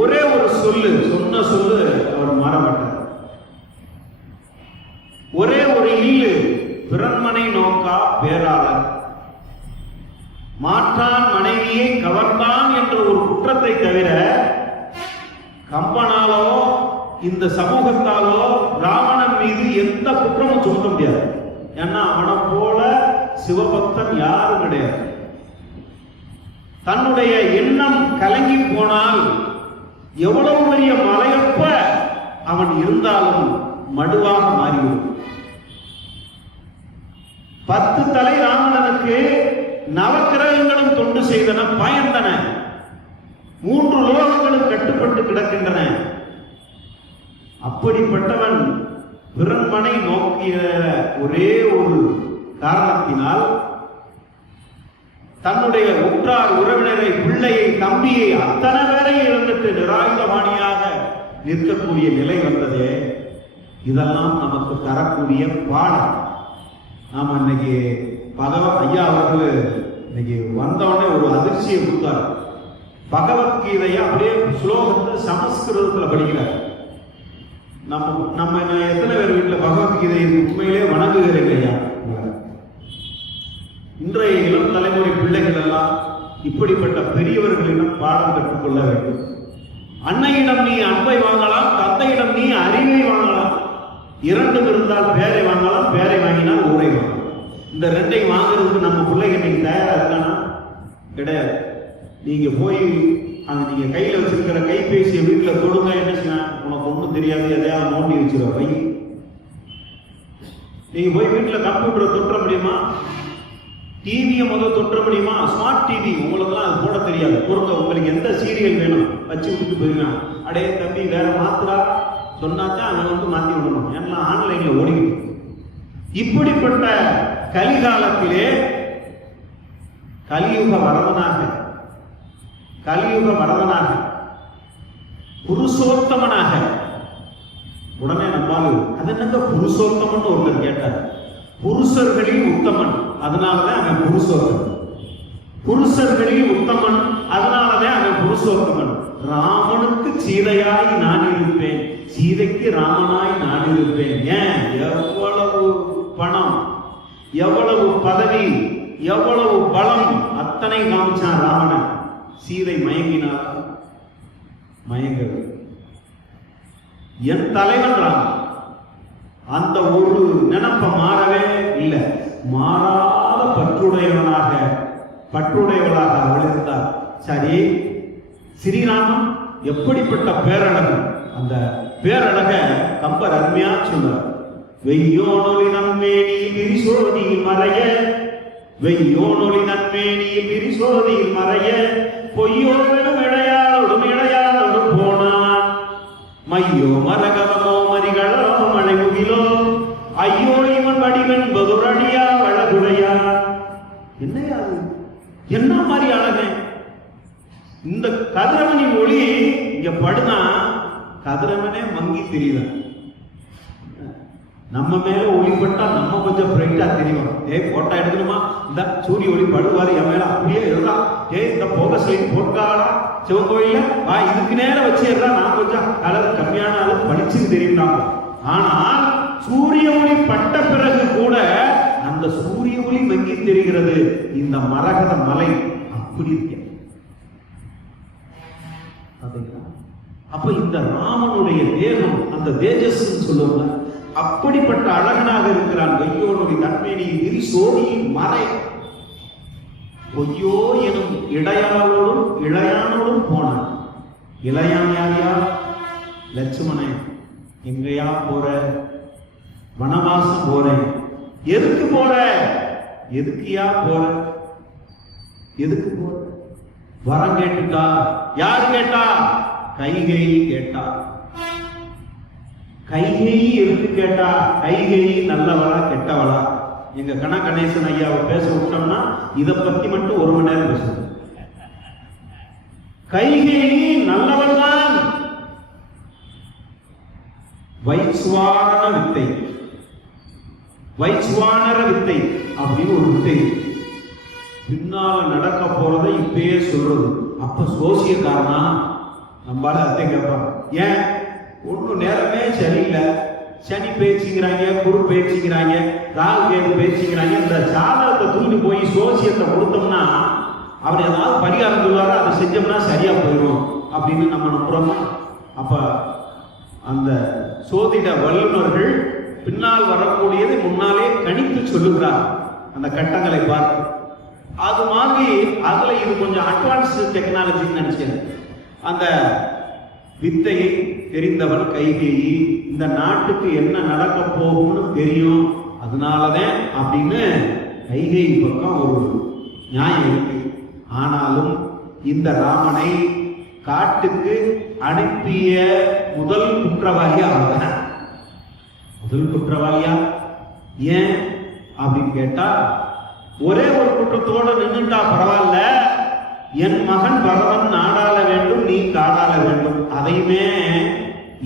ஒரே ஒரு சொல்லு, சொன்ன சொல்லு அவர் மாறமாட்டார். ஒரே ஒரு இல்லு, பிறன்மனை நோக்கா பேராளர். மாற்றான் மனைவியை கவர்ந்தான் என்ற ஒரு குற்றத்தை தவிர கம்பனாலோ இந்த சமூகத்தாலோ ராவணன் மீது எந்த குற்றமும் சுமத்த முடியாது. ஏன்னா அவனை போல சிவபக்தன் யாரும் கிடையாது. தன்னுடைய எண்ணம் கலங்கி போனால் எவ்வளவு பெரிய மலையப்ப அவன் இருந்தாலும் மடுவாக மாறிவிடும். 10 தலை ராவணனுக்கு நவக்கிரகங்களும் தொண்டு செய்தன, பயந்தன. 3 லோகங்களும் கட்டுப்பட்டு கிடக்கின்றன. அப்படிப்பட்டவன் பிறன்மனை நோக்கிய ஒரே ஒரு காரணத்தினால் தன்னுடைய உற்றார் உறவினரை, பிள்ளையை, தம்பியை, அத்தனை பேரை இழந்துட்டு நிராயுதபாணியாக நிற்கக்கூடிய நிலை வந்ததே. இதெல்லாம் நமக்கு தரக்கூடிய பாடம். நாம இன்னைக்கு ஐயா அவர்கள் இன்னைக்கு வந்தவொடனே ஒரு அதிர்ச்சியை கொடுத்தார். பகவத்கீதையை அப்படியே ஸ்லோகத்தை சமஸ்கிருதத்துல படிக்கிறார். நம்ம எத்தனை பேர் வீட்டில் பகவத்கீதையை உண்மையிலே வணங்குகிறேன் ஐயா? இன்றைய இளம் தலைமுறை பிள்ளைகள் எல்லாம் இப்படிப்பட்ட பெரியவர்களிடம் பாடம் கற்றுக்கொள்ள வேண்டும். அன்னையிடம் நீ அன்பை வாங்கலாம், தந்தையிடம் நீ அறிவை வாங்கலாம். 2 இருந்தால் பேரை வாங்கலாம், பேரை வாங்கினால் ஊரை வாங்கலாம். இந்த 2ஐயும் வாங்குறதுக்கு நம்ம பிள்ளைகள் நீங்க தயாரா இருக்கானா? கிடையாது. நீங்க போய் நீங்க கையில வச்சிருக்கிற கைபேசியை வீட்டுல தொடுங்க, என்ன செய்ய? உனக்கு ஒண்ணும் தெரியாது, எதையாவது நோண்டி வச்சிருவ பை. நீங்க போய் வீட்டுல கம்ப்யூட்டரை தொற்ற முடியுமா? டிவியை முதல் தொற்ற முடியுமா? ஸ்மார்ட் டிவி உங்களுக்குலாம் அது போட தெரியாது. பொறுங்க, உங்களுக்கு எந்த சீரியல் வேணும் வச்சு விட்டுட்டு போயிருங்க. அடே தம்பி வேற மாத்துறா சொன்னாதான் அவன் மாத்தி விடணும். ஏன்னா ஆன்லைன்ல ஓடிக்கிட்டு. இப்படிப்பட்ட கலிகாலத்திலே கலியுக வரதனாக புருஷோத்தமனாக உடனே நம்மால் அது என்னங்க புருஷோத்தமன் ஒருத்தர் கேட்டார். புருஷர்களில் உத்தமன், அதனாலதான் அவன் புருஷோத்தமன். புருஷர்களில் உத்தமன், அதனாலதான் அவன் புருஷோத்தமன். ராமனுக்கு சீதையாய் நான் இருப்பேன், சீதைக்கு ராமனாய் நான் இருப்பேன். ஏன்? எவ்வளவு பணம், எவ்வளவு பதவி, எவ்வளவு பலம், அத்தனை காமிச்சான் ராமன். சீதை மயங்கினார், மயங்கவே. என் தலைவன் ராமன் அந்த ஒரு நினைப்ப மாறவே இல்லை. மாறாத பற்றுடையவளாக அவள் இருந்தார். சரி, ஸ்ரீராமன் எப்படிப்பட்ட பேரழகு! அந்த பேரழக கம்பர் அருமையா சொல்றார். வெய்யோனொலி நன்மேனியில் விரிசோதியில் மறைய, வெய்யோனொலி நன்மேனியில் விரிசோதியில் மறைய, பொய்யோவிடும் இளையாளோடும் போனான். மையோ மரகதமோ மரிகளோ மழைமுகிலோ, ஐயோ இவன் வடிவன் பதுரடியா வழகுடையா. என்னையா என்ன மாதிரி அழகு! இந்த கதிரவனின் ஒளி இங்க படுனா கதிரவனே மங்கி தெரியுது. நம்ம மேல ஒளிப்பட்டா நம்ம கொஞ்சம் பிரைட்டா தெரியும். போட்டா எடுக்கணுமா? இந்த சூரிய ஒளி படுவாரு என் மேல அப்படியே எழுதான். இந்த போக சைடு போட்டாடா சிவகோயில வா, இதுக்கு நேரம் வச்சிடுறா. நான் கொஞ்சம் கலர் கம்மியான அளவு படிச்சு தெரியும். ஆனால் சூரிய ஒளி பட்ட பிறகு கூட அந்த சூரிய ஒளி மங்கி தெரிகிறது. இந்த மரகத மலை அப்படி இருக்க. அப்ப இந்த ராமனுடைய தேகம் அந்த தேஜஸ் சொல்லுவாங்க. அப்படிப்பட்ட அழகனாக இருக்கிறான். வையோனுடைய தன்மேனியில் விரிசோதியின் மறை. பொய்யோ எனும் இளையானோடும் போனான். இளையான் யாரியா? லட்சுமணன். எங்கயா போற? வனவாசம் போறேன். எதுக்கு போற? எதுக்குயா போற? எதுக்கு போற? வரம் கேட்டுட்டா. யாரு கேட்டா? கைகேயி கேட்டா. கைகேயி எதுக்கு கேட்டா? கைகேயி நல்லவளா கெட்டவளா? எங்க கணேசன் ஐயாவை பேச விட்டோம்னா இதை பத்தி மட்டும் 1 மணி நேரம் பேசுவோம். கைகேயி நல்லவள் தான். வைஸ்வானர வித்தை, வைஸ்வானர வித்தை அப்படின்னு ஒரு வித்தை. பின்னால நடக்க போறதை இப்பயே சொல்றது. அப்ப சோசியக்காரனா நம்மளால அத்தை கேட்பாங்க, ஏன் ஒன்றும் நேரமே சரியில்லை, சனி பேச்சுங்கிறாங்க, குரு பேச்சுங்கிறாங்க, ராகு கேது பேச்சுங்கிறாங்க. இந்த ஜாதகத்தை தூக்கி போய் சோசியத்தை கொடுத்தோம்னா அவர் ஏதாவது பரிகாரம் சொல்லுவாரு, அதை செஞ்சோம்னா சரியா போயிடும் அப்படின்னு நம்ம நம்புறோமா? அப்ப அந்த சோதிட வல்லுநர்கள் பின்னால் வரக்கூடியதை முன்னாலே கணித்து சொல்லுகிறார் அந்த கட்டங்களை பார்த்து. அது மாதிரி அதுல இது கொஞ்சம் அட்வான்ஸ் டெக்னாலஜின்னு நினைச்சேன். அந்த வித்தையை தெரிந்தவள் கைகேயி, இந்த நாட்டுக்கு என்ன நடக்க போகும்னு தெரியும், அதனாலதான் அப்படின்னு கைகேயி பக்கம் ஒரு நியாயம் இருக்கு. ஆனாலும் இந்த ராமனை காட்டுக்கு அனுப்பிய முதல் குற்றவாளியா அவங்க, முதல் குற்றவாளியா. ஏன் அப்படின்னு கேட்டா, ஒரே ஒரு குற்றத்தோட நின்றுட்டா பரவாயில்ல, என் மகன் பரதன் நாடாள வேண்டும், நீ காடாள வேண்டும், அதையுமே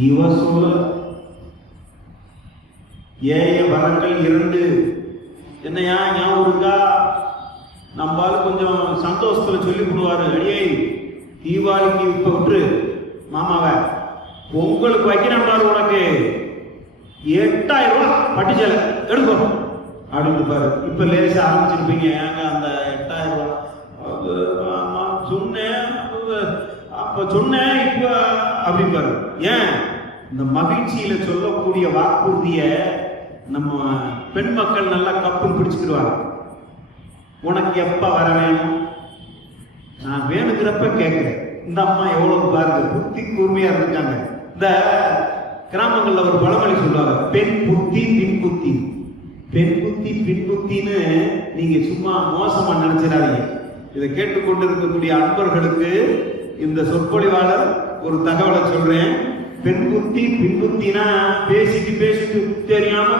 இவ சொல்ல. ஏய வரங்கள் 2 என்னையா ஞாபகம் இருக்கா? நம்மளால கொஞ்சம் சந்தோஷத்துல சொல்லி போடுவாரு, அடியே தீபாவளிக்கு இப்ப விட்டுரு மாமாவை, உங்களுக்கு வைக்கிறேன் பாரு, உனக்கு 8000 ரூபாய் பட்டுச்சலை எடுக்கும் அப்படின்னு பாரு. இப்ப லேசா ஆரம்பிச்சிருப்பீங்க, ஏங்க அந்த 8000 ரூபாய் சொன்னேன், அப்ப சொன்னேன் இப்ப அப்படி பாரு. ஏன் இந்த மகிழ்ச்சியில சொல்லக்கூடிய வாக்குறுதிய நம்ம பெண் மக்கள் நல்லா கப்புன்னு பிடிச்சுக்கிடுவாங்க. உனக்கு எப்ப வர வேணும், நான் வேணுங்கிறப்ப கேட்கிறேன். இந்த அம்மா எவ்வளவு பாருங்க புத்தி கூர்மையா இருக்காங்க. இந்த கிராமங்கள்ல ஒரு பழமொழி சொல்லுவாங்க, பெண் புத்தி பின் புத்தி. பெண் புத்தி பின் புத்தின்னு நீங்க சும்மா மோசமா நினைச்சிடாதீங்க. இதை கேட்டுக்கொண்டு இருக்கக்கூடிய அன்பர்களுக்கு இந்த சொற்பொழிவாளர் ஒரு தகவலை சொல்றேன். பெண் புத்தி பின் புத்தினா பேசிட்டு தெரியாம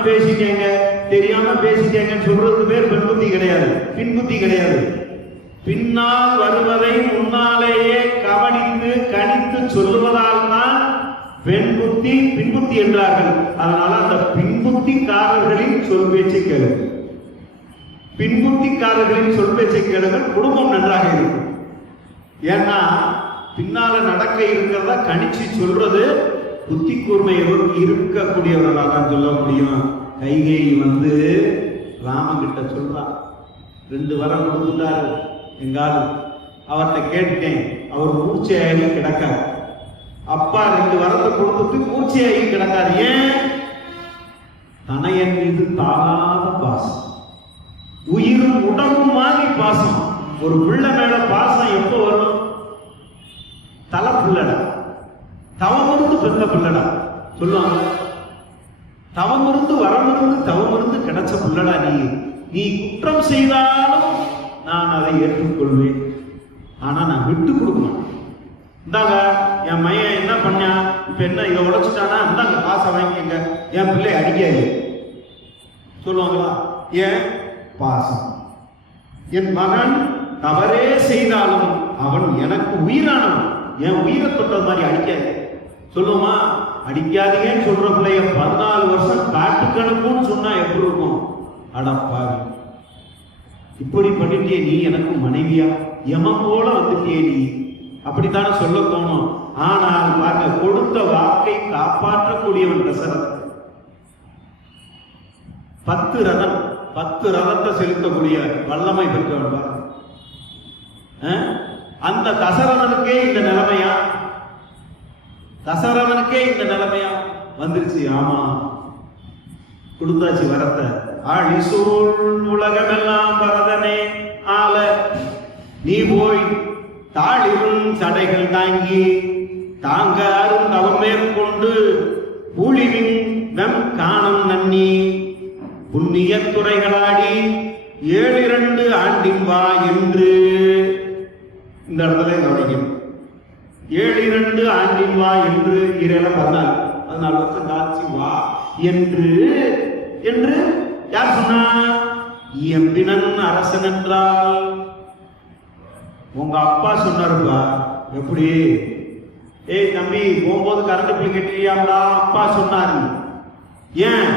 பேசிட்டேங்கன்னு சொல்றதுக்கு பேர் பெண் புத்தி கிடையாது, பின் புத்தி கிடையாது. பின்னால் வருவதை முன்னாலேயே கவனித்து கணித்து சொல்லுவதால் தான் பெண் புத்தி பின்புத்தி என்றார்கள். அதனால அந்த பின்புத்திக்காரர்களின் சொல் பேச்சை கேளுங்கள், பின்புத்திக்காரர்களின் சொல் பேச்சை கேளுங்கள், குடும்பம் நன்றாக இருக்கும். ஏன்னா பின்னால நடக்க இருக்கிறதா கணிச்சு சொல்றது புத்தி கூர்மை இருக்கக்கூடியவர்களாக தான் சொல்ல முடியும். கைகேயி ராமன் கிட்ட சொல்றான், 2 வரம் கொடுத்துட்டாரு எங்காலு, அவர்கிட்ட கேட்டேன், அவர் மூர்ச்சையாகி கிடக்காரு. அப்பா 2 வரத்தை கொடுத்துட்டு மூர்ச்சையாகி கிடக்காரு. ஏன்? தனையன் மீது தாழாத பாசம், உயிரும் உடம்பும் மாதிரி பாசம். ஒரு பிள்ளை மேல பாசம் எப்போ வரும்? தலை பிள்ளடா, தவமிருந்து பெற்ற பிள்ளடா சொல்லுவாங்க. தவமிருந்து வரமிருந்து தவமிருந்து கிடைச்ச பிள்ளடா நீ குற்றம் செய்தாலும் நான் அதை ஏற்றுக்கொள்வேன், ஆனா நான் விட்டு கொடுக்க மாட்டேன். இந்தாங்க என் மையன் என்ன பண்ணா, இப்ப என்ன இதை உடைச்சிட்டானா, இந்தாங்க காசை வாங்கிக்கங்க, என் பிள்ளை அடிக்காது சொல்லுவாங்களா? ஏன்? பாசம். என் மகன் தவறே செய்தாலும் அவன் எனக்கு உயிரானவன், என் உயிரை தொட்டது மாதிரி அடிக்காது சொல்லுமா? அடிக்காதீங்கன்னு சொல்ற பிள்ளைய 14 வருஷம் காட்டுக்கணும்னு சொன்னா எப்படி இருக்கும்? அடப்பாவி, இப்படி பண்ணிட்டே நீ எனக்கு மனைவியா, எமன் போல வந்துட்டே நீ, அப்படித்தானே சொல்ல தோணும். ஆனால் பாருங்க, கொடுத்த வாக்கை காப்பாற்றக்கூடியவன் தசரதன். 10 ரதத்தை செலுத்தக்கூடிய வல்லமை பெற்றவன். அந்த தசரதனுக்கே இந்த நிலைமையா? தசரதனுக்கே இந்த நிலைமையா வந்துருச்சு? ஆமா, கொடுத்தாச்சு வரத்தை. ஆழிசூழ் உலகமெல்லாம் பரதனே ஆல, நீ போய் தாளிரும் சடைகள் தாங்கி தாங்க அரும் தவம் மேற்கொண்டு ஊழிவின் வெம் காணம் நன்னி புண்ணிய துறைகளாடி 7 ஆண்டின் வா என்று. இந்த இடத்துல கவனிக்கணும், 7 ஆண்டின் வா என்று 14 வருஷம் காட்சி வா என்று என்று யார் சொன்னா? எம்பினன் அரசன் என்றால் உங்க அப்பா சொன்னாருப்பா. எப்படி? ஏய் தம்பி, போகும்போது கரண்ட் பில் கட்டியாம்டா, அப்பா சொன்னாரு. ஏன்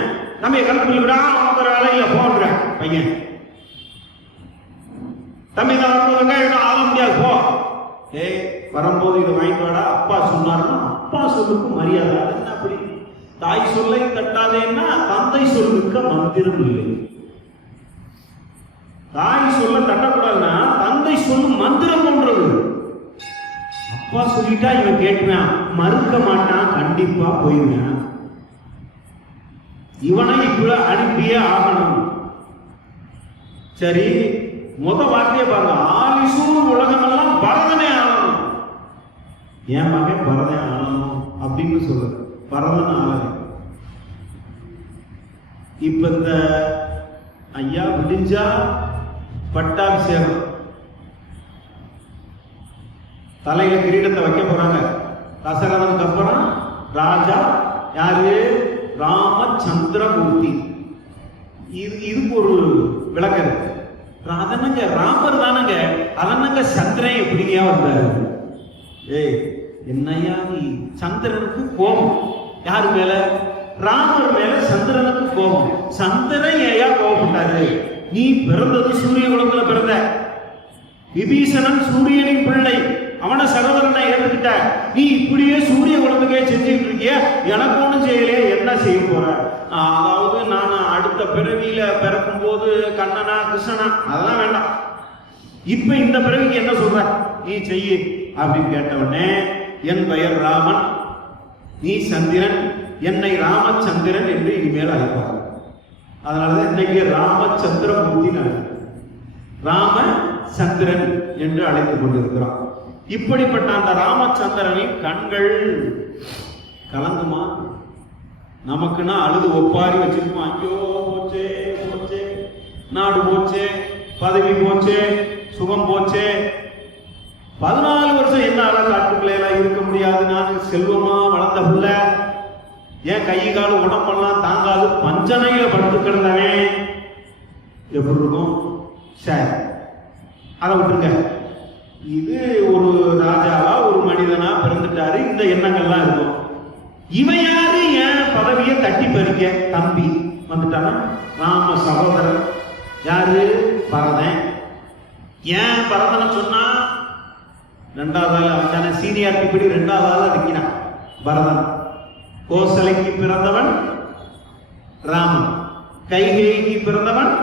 தம்பி கரண்ட் பில் விடா, அவங்க வேலையில போன்ற பையன். தம்பி தான் வரும்போது வெங்காயம் ஆக முடியாது, போ. ஏய் வரும்போது இதை வாங்கிட்டு வாடா, அப்பா சொன்னாருன்னா அப்பா சொல்லுக்கு மரியாதை. என்ன அப்படி? தாய் சொல்லை தட்டாதேன்னா தந்தை சொல்லுக்கு மந்திரம் இல்லை. தாய் சொல்ல தட்டக்கூடாதுன்னா தந்தை சொல்லும் மந்திரம் போன்றது. அப்பா சொல்லிட்டா இவன் கேட்பான், மறுக்க மாட்டான், கண்டிப்பா போயிருவேன். இவனை இப்ப அனுப்பியே ஆகணும். சரி, முத வார்த்தையை பாருங்க, ஆலிசூர் உலகமெல்லாம் பரதனே ஆகணும். என் மகன் பரதன் ஆகணும் அப்படின்னு சொல்ற, பரதன் ஆகணும். இப்ப இந்த ஐயா விடிஞ்சா பட்டாபிஷேகம், தலையில கிரீடத்தை வைக்க போறாங்க. தசரதனுக்கு அப்புறம் ராஜா யாரு? ராமச்சந்திரமூர்த்தி. இதுக்கு ஒரு விளக்கம் இருக்கு. அதனங்க ராமர் தானங்க, அதனங்க சந்திரன் எப்படியா வந்தாரு? ஏய் என்னையா நீ? சந்திரனுக்கு கோபம் யாரு மேல? ராமர் மேல சந்திரனுக்கு கோபம். சந்திரன் ஏயா கோபப்பட்டாரு? நீ பிறந்தது சூரிய குலத்துல பிறந்த. விபீஷணன் சூரியனின் பிள்ளை, அவனை சகோதரனை ஏற்றுக்கிட்ட. நீ இப்படியே சூரிய குலத்துக்கே செஞ்சுட்டு இருக்கிய, எனக்கு ஒன்றும் செய்யலையே, என்ன செய்ய போற? அதாவது நான் அடுத்த பிறவியில பிறக்கும் போது கண்ணனா கிருஷ்ணனா அதெல்லாம் வேண்டாம், இப்ப இந்த பிறவிக்கு என்ன சொல்ற நீ செய்ய அப்படின்னு கேட்டவனே, என் பெயர் ராமன், நீ சந்திரன், என்னை ராமச்சந்திரன் என்று இனிமேல் அழைப்பார். அதனாலதான் இன்னைக்கு ராமச்சந்திரமூர்த்தி, ராமச்சந்திரன் என்று அழைத்துக் கொண்டிருக்கிறான். இப்படிப்பட்ட அந்த ராமச்சந்திரனின் கண்கள் கலங்குமா? நமக்குன்னா அழுது ஒப்பாரி வச்சிருக்கோம். ஐயோ போச்சே போச்சே, நாடு போச்சே, பதவி போச்சே, சுகம் போச்சே, 14 வருஷம் என்னால காட்டுக்குள்ளையெல்லாம் இருக்க முடியாது, நான் செல்வமா வளர்ந்த பிள்ளை, ஏன் கை காலு உடம்பெல்லாம் தாங்காது, பஞ்சனையில படுத்து கிடந்தவன் எப்படி இருக்கும்? சரி, அதை விட்டுருங்க. இது ஒரு ராஜாவா ஒரு மனிதனா பிறந்துட்டாரு, இந்த எண்ணங்கள்லாம் இருக்கும். இவன் யாரு? என் பதவியை தட்டி பறிக்க தம்பி வந்துட்டானா? ராம சகோதரன் யாரு? பரதன். ஏன் பரதனை சொன்னா? 2வது ஆள் அவன் சீனியாரிட்டி படி 2வது ஆள் அடிக்கிறான் பரதன். கோசலைக்கு பிறந்தவன் ராமன், கைகேயிக்கு பிறந்தவன்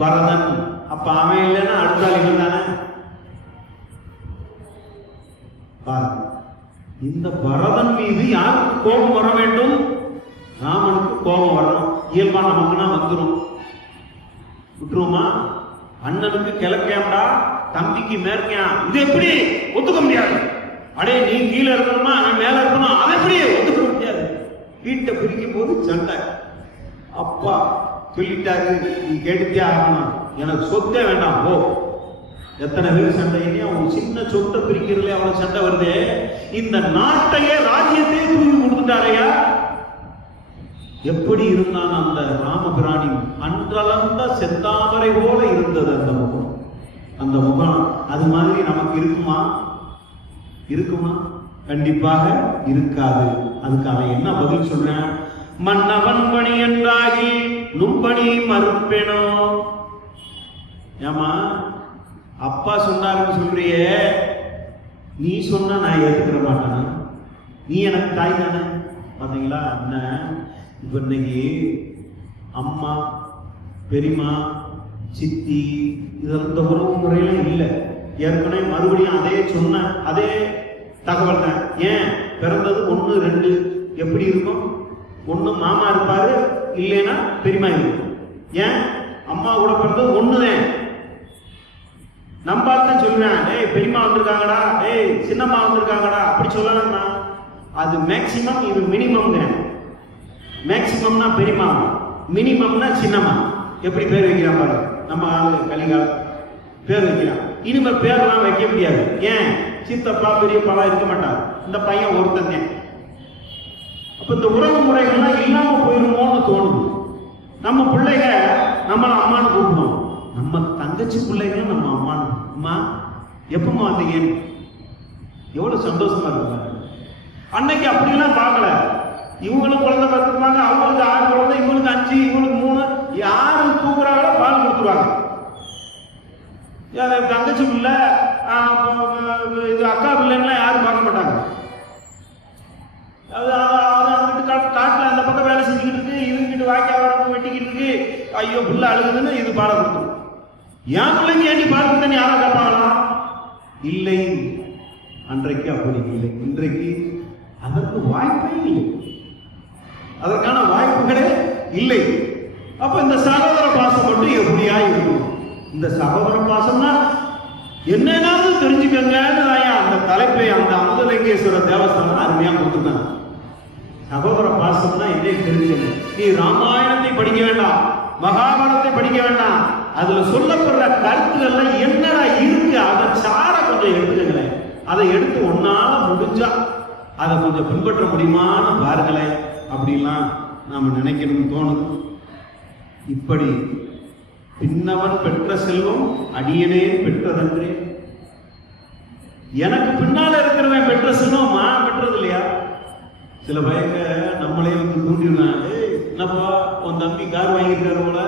பரதன். அப்ப அவன் இல்லைன்னா அடுத்த ஆள் இவன் தானே. இந்த பரதன் மீது யாருக்கு கோபம் வர வேண்டும்? ராமனுக்கு கோபம் வரணும். இயல்பா நமக்குன்னா வந்துடும். விட்டுருவோமா? அண்ணனுக்கு கிழக்கேண்டா, தம்பிக்கு மேற்கா, இது எப்படி ஒத்துக்க முடியாது? அடே நீ கீழே இருக்கணுமா, அவன் மேல இருக்கணும், அதை எப்படி ஒத்துக்க முடியாது? வீட்டை பிரிக்கும் போது சண்டை. அப்பா சொல்லிட்டாரு, நீ கேட்டுட்டே ஆகணும், எனக்கு சொத்தே வேண்டாம் போ. எத்தனை பேர் சண்டை? அவன் சின்ன சொத்தை பிரிக்கிறதுல அவன் சண்டை வருது. இந்த நாட்டையே ராஜ்யத்தையே தூக்கி கொடுத்துட்டாரையா? எப்படி இருந்தான் அந்த ராமபிராணி? அன்றளந்த செந்தாமரை போல இருந்தது அந்த முகம். அந்த முகம் அது மாதிரி நமக்கு இருக்குமா? இருக்குமா? கண்டிப்பாக இருக்காது. அதுக்கு அவன் என்ன பதில் சொல்றான்? மன்னவன் பணி என்றாகி நும்பணி மறுப்பேனோ. ஏமா அப்பா சொன்னாருன்னு சொல்றியே, நீ சொன்னா நான் ஏத்துக்கிற மாட்டேனா? நீ எனக்கு தாய் தானே. பாத்தீங்களா என்ன? இப்ப இன்னைக்கு அம்மா, பெரியம்மா, சித்தி இந்த உறவு முறையில இல்லை. ஏற்கனவே மறுபடியும் அதே சொன்ன அதே தகவல் தான். ஏன் பிறந்தது 1 2 எப்படி இருக்கும்? ஒண்ணு மாமா இருப்பாரு, இல்லைன்னா பெரியம்மா இருக்கும். ஏன் அம்மா கூட பிறந்தது 1 தான். நம்பாத்தான் சொல்லுவேன், ஏய் பெரியம்மா வந்திருக்காங்கடா, ஏய் சின்னம்மா வந்திருக்காங்கடா, அப்படி சொல்லலாம்னா அது மேக்சிமம், இது மினிமம். மேக்சிமம்னா பெரியம்மா, மினிமம்னா சின்னம்மா. எப்படி பேர் வைக்கிறான் பாரு நம்ம ஆளு, கலிகால பேர் வைக்கிறான். இனிமே பேரெல்லாம் வைக்க முடியாது. ஏன்? சித்தப்பா பெரியப்பாலாம் இருக்க மாட்டாங்க, இந்த பையன் ஒருத்தன். அப்ப இந்த உறவு முறைகள்லாம் இல்லாம போயிருமோன்னு தோணுது. நம்ம பிள்ளைங்க நம்மள அம்மான்னு கூப்பிடணும், நம்ம தங்கச்சி பிள்ளைகளும் நம்ம அம்மான்னு. அம்மா எப்பமா வந்தீங்க? எவ்வளவு சந்தோஷமா இருக்கு. அன்னைக்கு அப்படிலாம் பார்க்கல. இவங்களும் குழந்தை பார்த்துருப்பாங்க, அவங்களுக்கு 6 குழந்தை, இவங்களுக்கு 5, இவங்களுக்கு 3, யாரு தூக்குறாங்களோ பால் கொடுத்துருவாங்க. தங்கச்சி பிள்ளை இது அக்கா பிள்ளைன்னா யாரும் பார்க்க மாட்டாங்க. அது அங்கிட்டு காட்டில் அந்த பக்கம் வேலை செஞ்சுக்கிட்டு இருக்கு, இதுக்கிட்டு வாய்க்கால் வெட்டிக்கிட்டு இருக்கு, ஐயோ பிள்ளை அழுகுதுன்னு இது பாலை கொடுத்துரும். என் பிள்ளைக்கு ஏண்டி பால் கொடுத்தா யாரை கேட்பாங்களா? இல்லை, அன்றைக்கு அப்படி இல்லை. இன்றைக்கு அதற்கு வாய்ப்பே இல்லை, அதற்கான வாய்ப்புகளே இல்லை. அப்ப இந்த சகோதர பாசம் மட்டும் எப்படியா இருக்கும்? இந்த சகோதர பாசம்னா என்னன்னாவது தெரிஞ்சுக்கங்கன்னு அந்த தலைப்பை அந்த அமுதலிங்கேஸ்வரர் தேவஸ்தானம் அருமையா கொடுத்துருக்காங்க. சகோதர பாசம்னா என்னைக்கு தெரிஞ்சுக்கணும். நீ ராமாயணத்தை படிக்க வேண்டாம், மகாபாரதத்தை படிக்க வேண்டாம், அதுல சொல்லப்படுற கருத்துக்கள்ல என்னடா இருக்கு அதை சார கொஞ்சம் எடுத்துக்கங்களேன். அதை எடுத்து ஒன்னால முடிஞ்சா அதை கொஞ்சம் பின்பற்ற முடியுமான்னு பாருங்களேன். அப்படிலாம் நாம நினைக்கணும்னு தோணுது. இப்படி பின்னவன் பெற்ற செல்வம் அடியனே பெற்றதன்றே. எனக்கு பின்னால இருக்கிறவன் பெற்ற செல்வம் நான் பெற்றது இல்லையா? சில பயங்க நம்மளே வந்து தூண்டிடுறாங்க. என்னப்பா உன் தம்பி கார் வாங்கியிருக்காரு போல,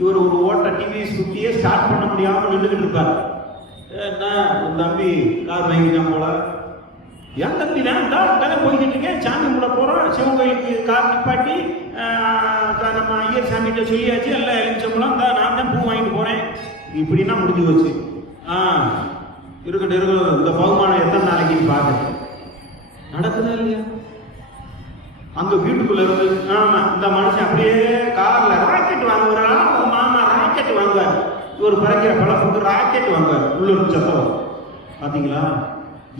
இவர் ஒரு ஓட்ட டிவிஎஸ் குட்டியே ஸ்டார்ட் பண்ண முடியாம நின்றுகிட்டு இருப்பார். என்ன உன் தம்பி கார் வாங்கிட்டான் போல? என் தம்பி தான் போய்கிட்டு இருக்கேன், சாமி கூட போறோம், சிவன் கோயிலுக்கு கார் நிப்பாட்டி நம்ம ஐயர் சாமிகிட்ட சொல்லியாச்சு, எல்லாம் எலிச்சம்பளம் நான் தான் பூ வாங்கிட்டு போறேன். இப்படின்னா முடிஞ்சு போச்சு. இருக்கட்டும், இந்த பகுமானம் எத்தனை நாளைக்கு பார்க்க நடக்குதா இல்லையா? அங்க வீட்டுக்குள்ள இருந்து இந்த மனுஷன் அப்படியே கார்ல ராக்கெட் வாங்குறான், மாமா ராக்கெட் வாங்குவார், ஒரு பறக்கிற பழப்புக்கு ராக்கெட் வாங்குவார், உள்ளூர் சத்தம். பாத்தீங்களா?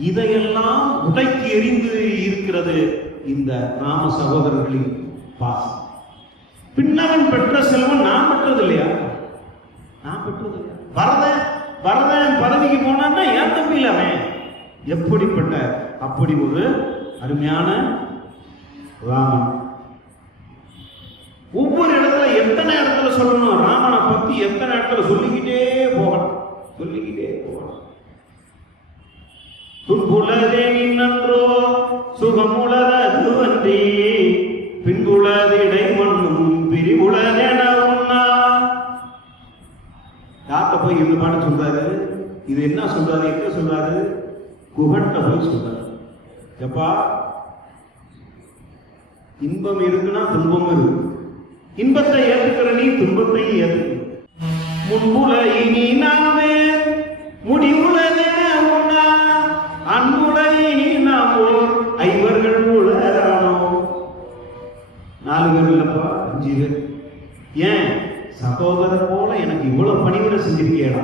இதையெல்லாம் உடைக்கு எரிந்து இருக்கிறது இந்த ராம சகோதரர்களின் பாசம். பின்னவன் பெற்ற செல்வம் நான் பெற்றது இல்லையா? நான் பெற்றது இல்லையா? வரதன் பதவிக்கு போனான்னா என் தம்பி இல்ல அவன். எப்படிப்பட்ட அப்படி ஒரு அருமையான ராமன். ஒவ்வொரு இடத்துல எத்தனை இடத்துல சொல்லணும் ராமனை பத்தி, எத்தனை இடத்துல சொல்லிக்கிட்டே போகணும். துன்புலதே நின்றோ சுகமுலது வந்தி பின்புலதிடை மண்ணும் பிரிவுலதென உண்ணா. யார்கிட்ட போய் இந்த பாட்டு சொல்றாரு? இது என்ன சொல்றாரு? எங்க சொல்றாரு? குகன்கிட்ட போய் சொல்றாரு. எப்பா, இன்பம் இருக்குன்னா துன்பம் இருக்கு. இன்பத்தை ஏற்றுக்கிற நீ துன்பத்தையும் ஏற்று. முன்புல இனி நாமே முடிவுலதென உண்ணா அன்புல இனி நாமோர் ஐவர்கள் உலரானோ. 4 பேர் இல்லப்பா, 5 பேர். ஏன் சகோதரர் போல எனக்கு இவ்வளவு பணிவிட செஞ்சிருக்கேடா?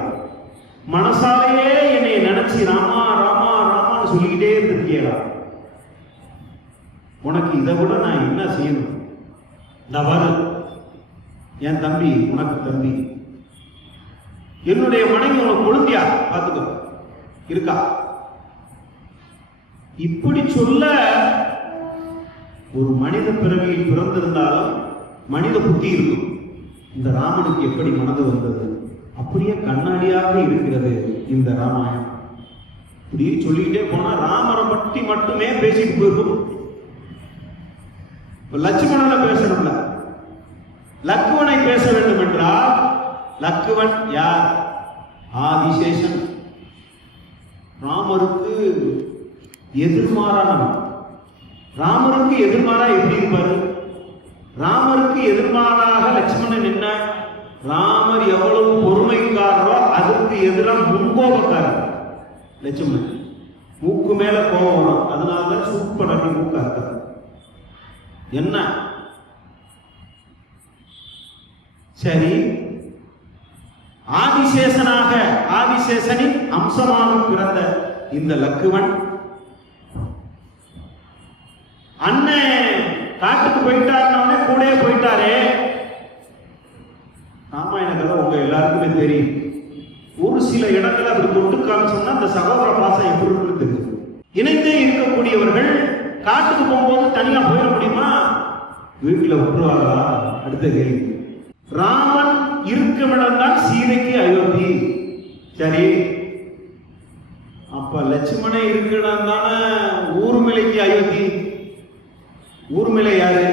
மனசாலேயே என்னை நினைச்சு ராமா ராமா ராமான்னு சொல்லிக்கிட்டே இருந்திருக்கேடா. உனக்கு இதை விட நான் என்ன செய்யணும்? நவரு என் தம்பி, உனக்கு தம்பி. என்னுடைய மனைவி உனக்கு கொழுந்தியா பார்த்துக்கோ இருக்கா? இப்படி சொல்ல ஒரு மனித பிறவியில் பிறந்திருந்தாலும் மனித புத்தி இருக்கும். இந்த ராமனுக்கு எப்படி மனது வந்தது? அப்படியே கண்ணாடியாக இருக்கிறது இந்த ராமாயணம். இப்படி சொல்லிக்கிட்டே போனா ராமரை பற்றி மட்டுமே பேசிட்டு போயிருக்கும். லட்சுமணனை பேசணும்ல, லக்குவனை பேச வேண்டும் என்றால் லக்குவன் யார்? ஆதிசேஷன். ராமருக்கு எதிர்மாறானவன். ராமருக்கு எதிர்மாறா எப்படி இருப்பாரு? ராமருக்கு எதிர்மாறாக லட்சுமணன் என்ன? ராமர் எவ்வளவு பொறுமைக்காரரோ அதற்கு எதிராக முன்கோபக்காரர் லட்சுமணன். மூக்கு மேல கோபம் வரும், அதனால சூப்பர் அப்படி மூக்கா இருக்காரு. என்ன சரி, ஆதிசேஷனாக ஆதிசேஷனின் அம்சமாக பிறந்த இந்த லக்குவன் அண்ணன் காட்டுக்கு போயிட்டாருன்னு கூட போயிட்டாரே. ராமாயண கதை உங்க எல்லாருக்குமே தெரியும். ஒரு சில இடத்துல அப்படி தொட்டு காமிச்சோம்னா அந்த சகோதர பாசம் எப்படி இருக்குன்னு தெரியும். இணைந்தே இருக்கக்கூடியவர்கள் காட்டுக்கு போகும்போது தனியா போயிட முடியுமா? வீட்டுல விட்டுருவாங்களா? அடுத்த கேள்வி. ராமன் இருக்கும் இடம்தான் சீதைக்கு அயோத்தி. சரி, அப்ப அப்ப லட்சுமணன் இருக்கிறான் தானே ஊர்மிளைக்கு அயோத்தி. ஊர்மிளை யாரு?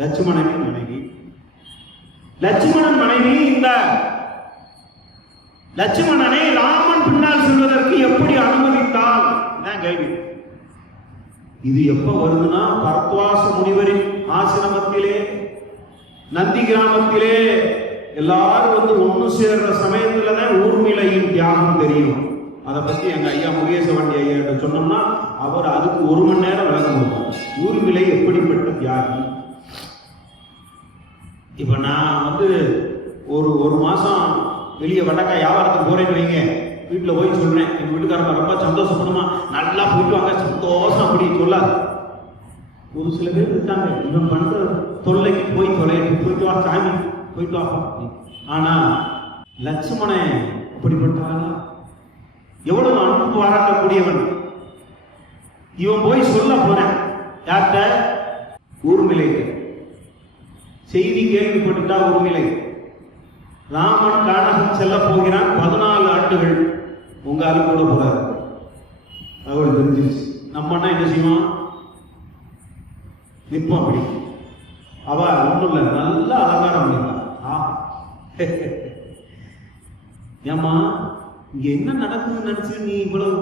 லட்சுமணனின் மனைவி. லட்சுமணன் மனைவி இந்த லட்சுமணனை ராமன் பின்னால் செல்வதற்கு எப்படி அனுமதித்தால்? கேள்வி. இது எப்ப வருதுன்னா பரத்வாச முனிவரின் ஆசிரமத்திலே நந்தி கிராமத்திலே எல்லாரும் வந்து ஒண்ணு சேர்ற சமயத்துலதான் ஊர்மிளையின் தியாகம் தெரியும். அதை பத்தி எங்க ஐயா முருகேசவண்டி ஐயா சொன்னோம்னா அவர் அதுக்கு 1 மணி நேரம் விளக்கம் கொடுப்பார். ஊர்மிளை எப்படிப்பட்ட தியாகி. இப்ப நான் வந்து ஒரு மாசம் வெளியே வடக்கா வியாபாரத்துக்கு போறேன்னு வைங்க, வீட்டுல போய் சொல்றேன், எங்க வீட்டுக்காரங்க ரொம்ப சந்தோஷப்படுமா, நல்லா போயிட்டு வாங்க, சந்தோஷம் அப்படி சொல்லாது. ஒரு சில பேர் இருக்காங்க, இவன் பண்ற தொல்லைக்கு போய் போயிட்டு வா சாமி, போயிட்டு வாப்பா. ஆனா லட்சுமணன் அப்படிப்பட்டானா? எவ்வளவு அன்பு பாராட்டக்கூடியவன். இவன் போய் சொல்ல போறேன் யார்கிட்ட? ஊர்மிளை. செய்தி கேள்விப்பட்டுட்டா ஊர்மிளை. ராமன் கானகம் செல்ல போகிறான். 14 ஆண்டுகள் உங்க ஆளு கூட போறாரு. அவள் தெரிஞ்சிருச்சு. நம்மன்னா என்ன செய்வான்? நிற்போம் அப்படி. அவ ஒன்றும் இல்லை, நல்லா அலங்காரம் பண்ணிருக்கான். ஏமா இங்க என்ன நடக்குதுன்னு நினைச்சு நீ இவ்வளவு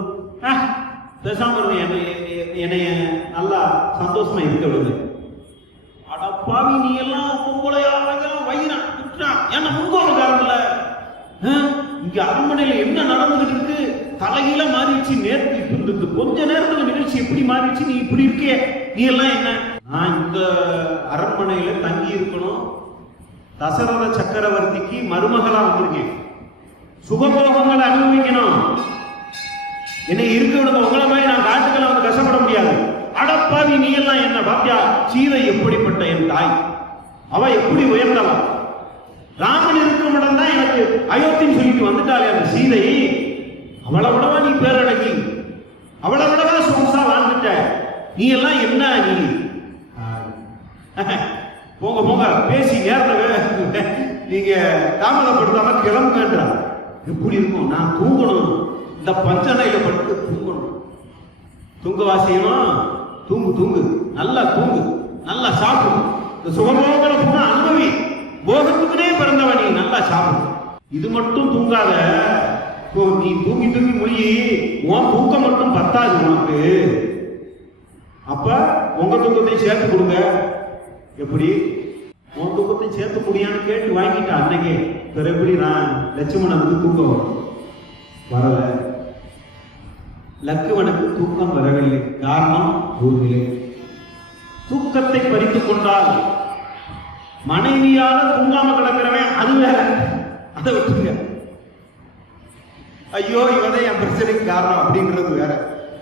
பேசாம என்னைய நல்லா சந்தோஷமா இருக்க விடுது. அடப்பாவி, நீ எல்லாம் பொம்பளையா வைகிறான் என்ன முன்கோபக்காரன் இல்ல. இங்க அரண்மனையில என்ன நடந்துகிட்டு இருக்கு? தலையில மாறிடுச்சு. நேரத்து இப்ப கொஞ்ச நேரத்துல நிகழ்ச்சி எப்படி மாறிடுச்சு? நீ இப்படி இருக்கிய, நீ எல்லாம் என்ன? நான் இந்த அரண்மனையில தங்கி இருக்கணும். தசரத சக்கரவர்த்திக்கு மருமகளா வந்திருக்கேன். சுகபோகங்களை அனுபவிக்கணும். என்னை இருக்க விடுங்க. உங்களை மாதிரி நான் காட்டுக்கெல்லாம் வந்து கஷ்டப்பட முடியாது. அடப்பாவி, நீ எல்லாம் என்ன பாத்தியா? சீதை எப்படிப்பட்ட என் தாய், அவ எப்படி உயர்ந்தவன். ராமன் இருக்கும் இடம் தான் எனக்கு அயோத்தின்னு சொல்லிட்டு வந்துட்டாலே அந்த சீதை. அவளை விடவா நீ பேரழகி, அவளை விடவா சொகுசா வாழ்ந்துட்ட. நீ எல்லாம் என்ன? நீ போங்க போங்க, பேசி நேரத்தை நீங்க தாமதப்படுத்தாம கிளம்புங்கன்றா. எப்படி இருக்கும்? நான் தூங்கணும், இந்த பஞ்சனையில படுத்து தூங்கணும். தூங்கவா செய்யணும்? தூங்கு தூங்கு, நல்லா தூங்கு, நல்லா சாப்பிடு. இந்த சுகபோகல போனா அனுபவி. போகத்துக்குனே பிறந்தவன் நீ, நல்லா சாப்பிடு. இது மட்டும் தூங்காத. நீ தூங்கி தூங்கி மொழி, உன் தூக்கம் மட்டும் பத்தாது உனக்கு. அப்ப உங்க தூக்கத்தை சேர்த்து கொடுங்க. எப்படி? உன் தூக்கத்தை சேர்த்து முடியான்னு கேட்டு வாங்கிட்டா அன்னைக்கே. பிற எப்படி நான் லட்சுமணனுக்கு தூக்கம் வரும்? வரல. லக்குவனுக்கு தூக்கம் வரவில்லை. காரணம் ஊர்மிளை. தூக்கத்தை பறித்துக் கொண்டால் மனைவியால தூங்காம கிடக்கிறவன் அது வேற, அதை விட்டுங்க. ஐயோ இவனே என் பிரச்சனைக்கு காரணம் அப்படின்றது வேற.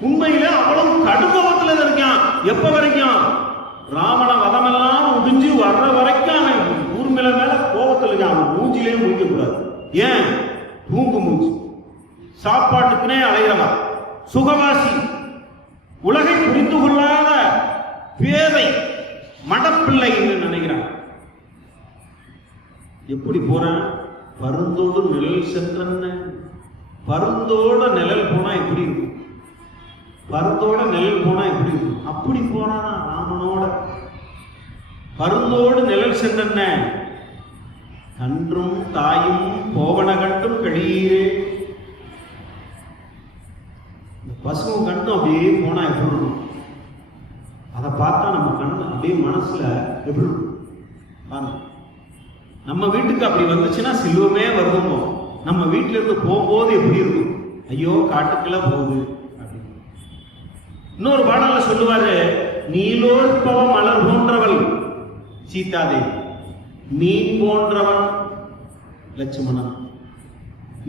உண்மையில அவ்வளவு கடுங்கோபத்துல இருக்கான். எப்ப வரைக்கும்? ராவண வதமெல்லாம் முடிஞ்சு வர்ற வரைக்கும் அவன் ஊர்மிளை மேல கோபத்துல இருக்கான். அவன் மூஞ்சிலே முடிக்க கூடாது. ஏன்? தூங்கு மூஞ்சி. சாப்பாட்டுக்குனே அலைகிறவன், சுகவாசி, உலகை புரிந்து கொள்ளாத பேதை, மடப்பிள்ளை என்று நினைக்கிறான். எப்படி போறான்? பருந்தோடு நிழல் சென்றன. பருந்தோட நிழல் போனா எப்படி இருக்கும்? பருந்தோட நிழல் போனா எப்படி இருக்கும்? அப்படி போறானா ராமனோட. பருந்தோடு நிழல் சென்றன. கன்றும் தாயும் போவன கண்டும் கழியீரே. பசுவும் கண்டும் அப்படியே போனா எப்படி இருக்கும்? அதை பார்த்தா நம்ம கண்ணு அப்படியே மனசுல எப்படி இருக்கும்? நம்ம வீட்டுக்கு அப்படி வந்துச்சுன்னா செல்வமே வருவோமோ. நம்ம வீட்டுல இருந்து போகும்போது எப்படி இருக்கும்? ஐயோ காட்டுக்குள்ள போகுது அப்படின்னு. இன்னொரு பாடல்ல சொல்லுவாரு, நீலோற்பவ மலர் போன்றவள் சீதாதேவி, மீன் போன்றவன் லட்சுமணன்.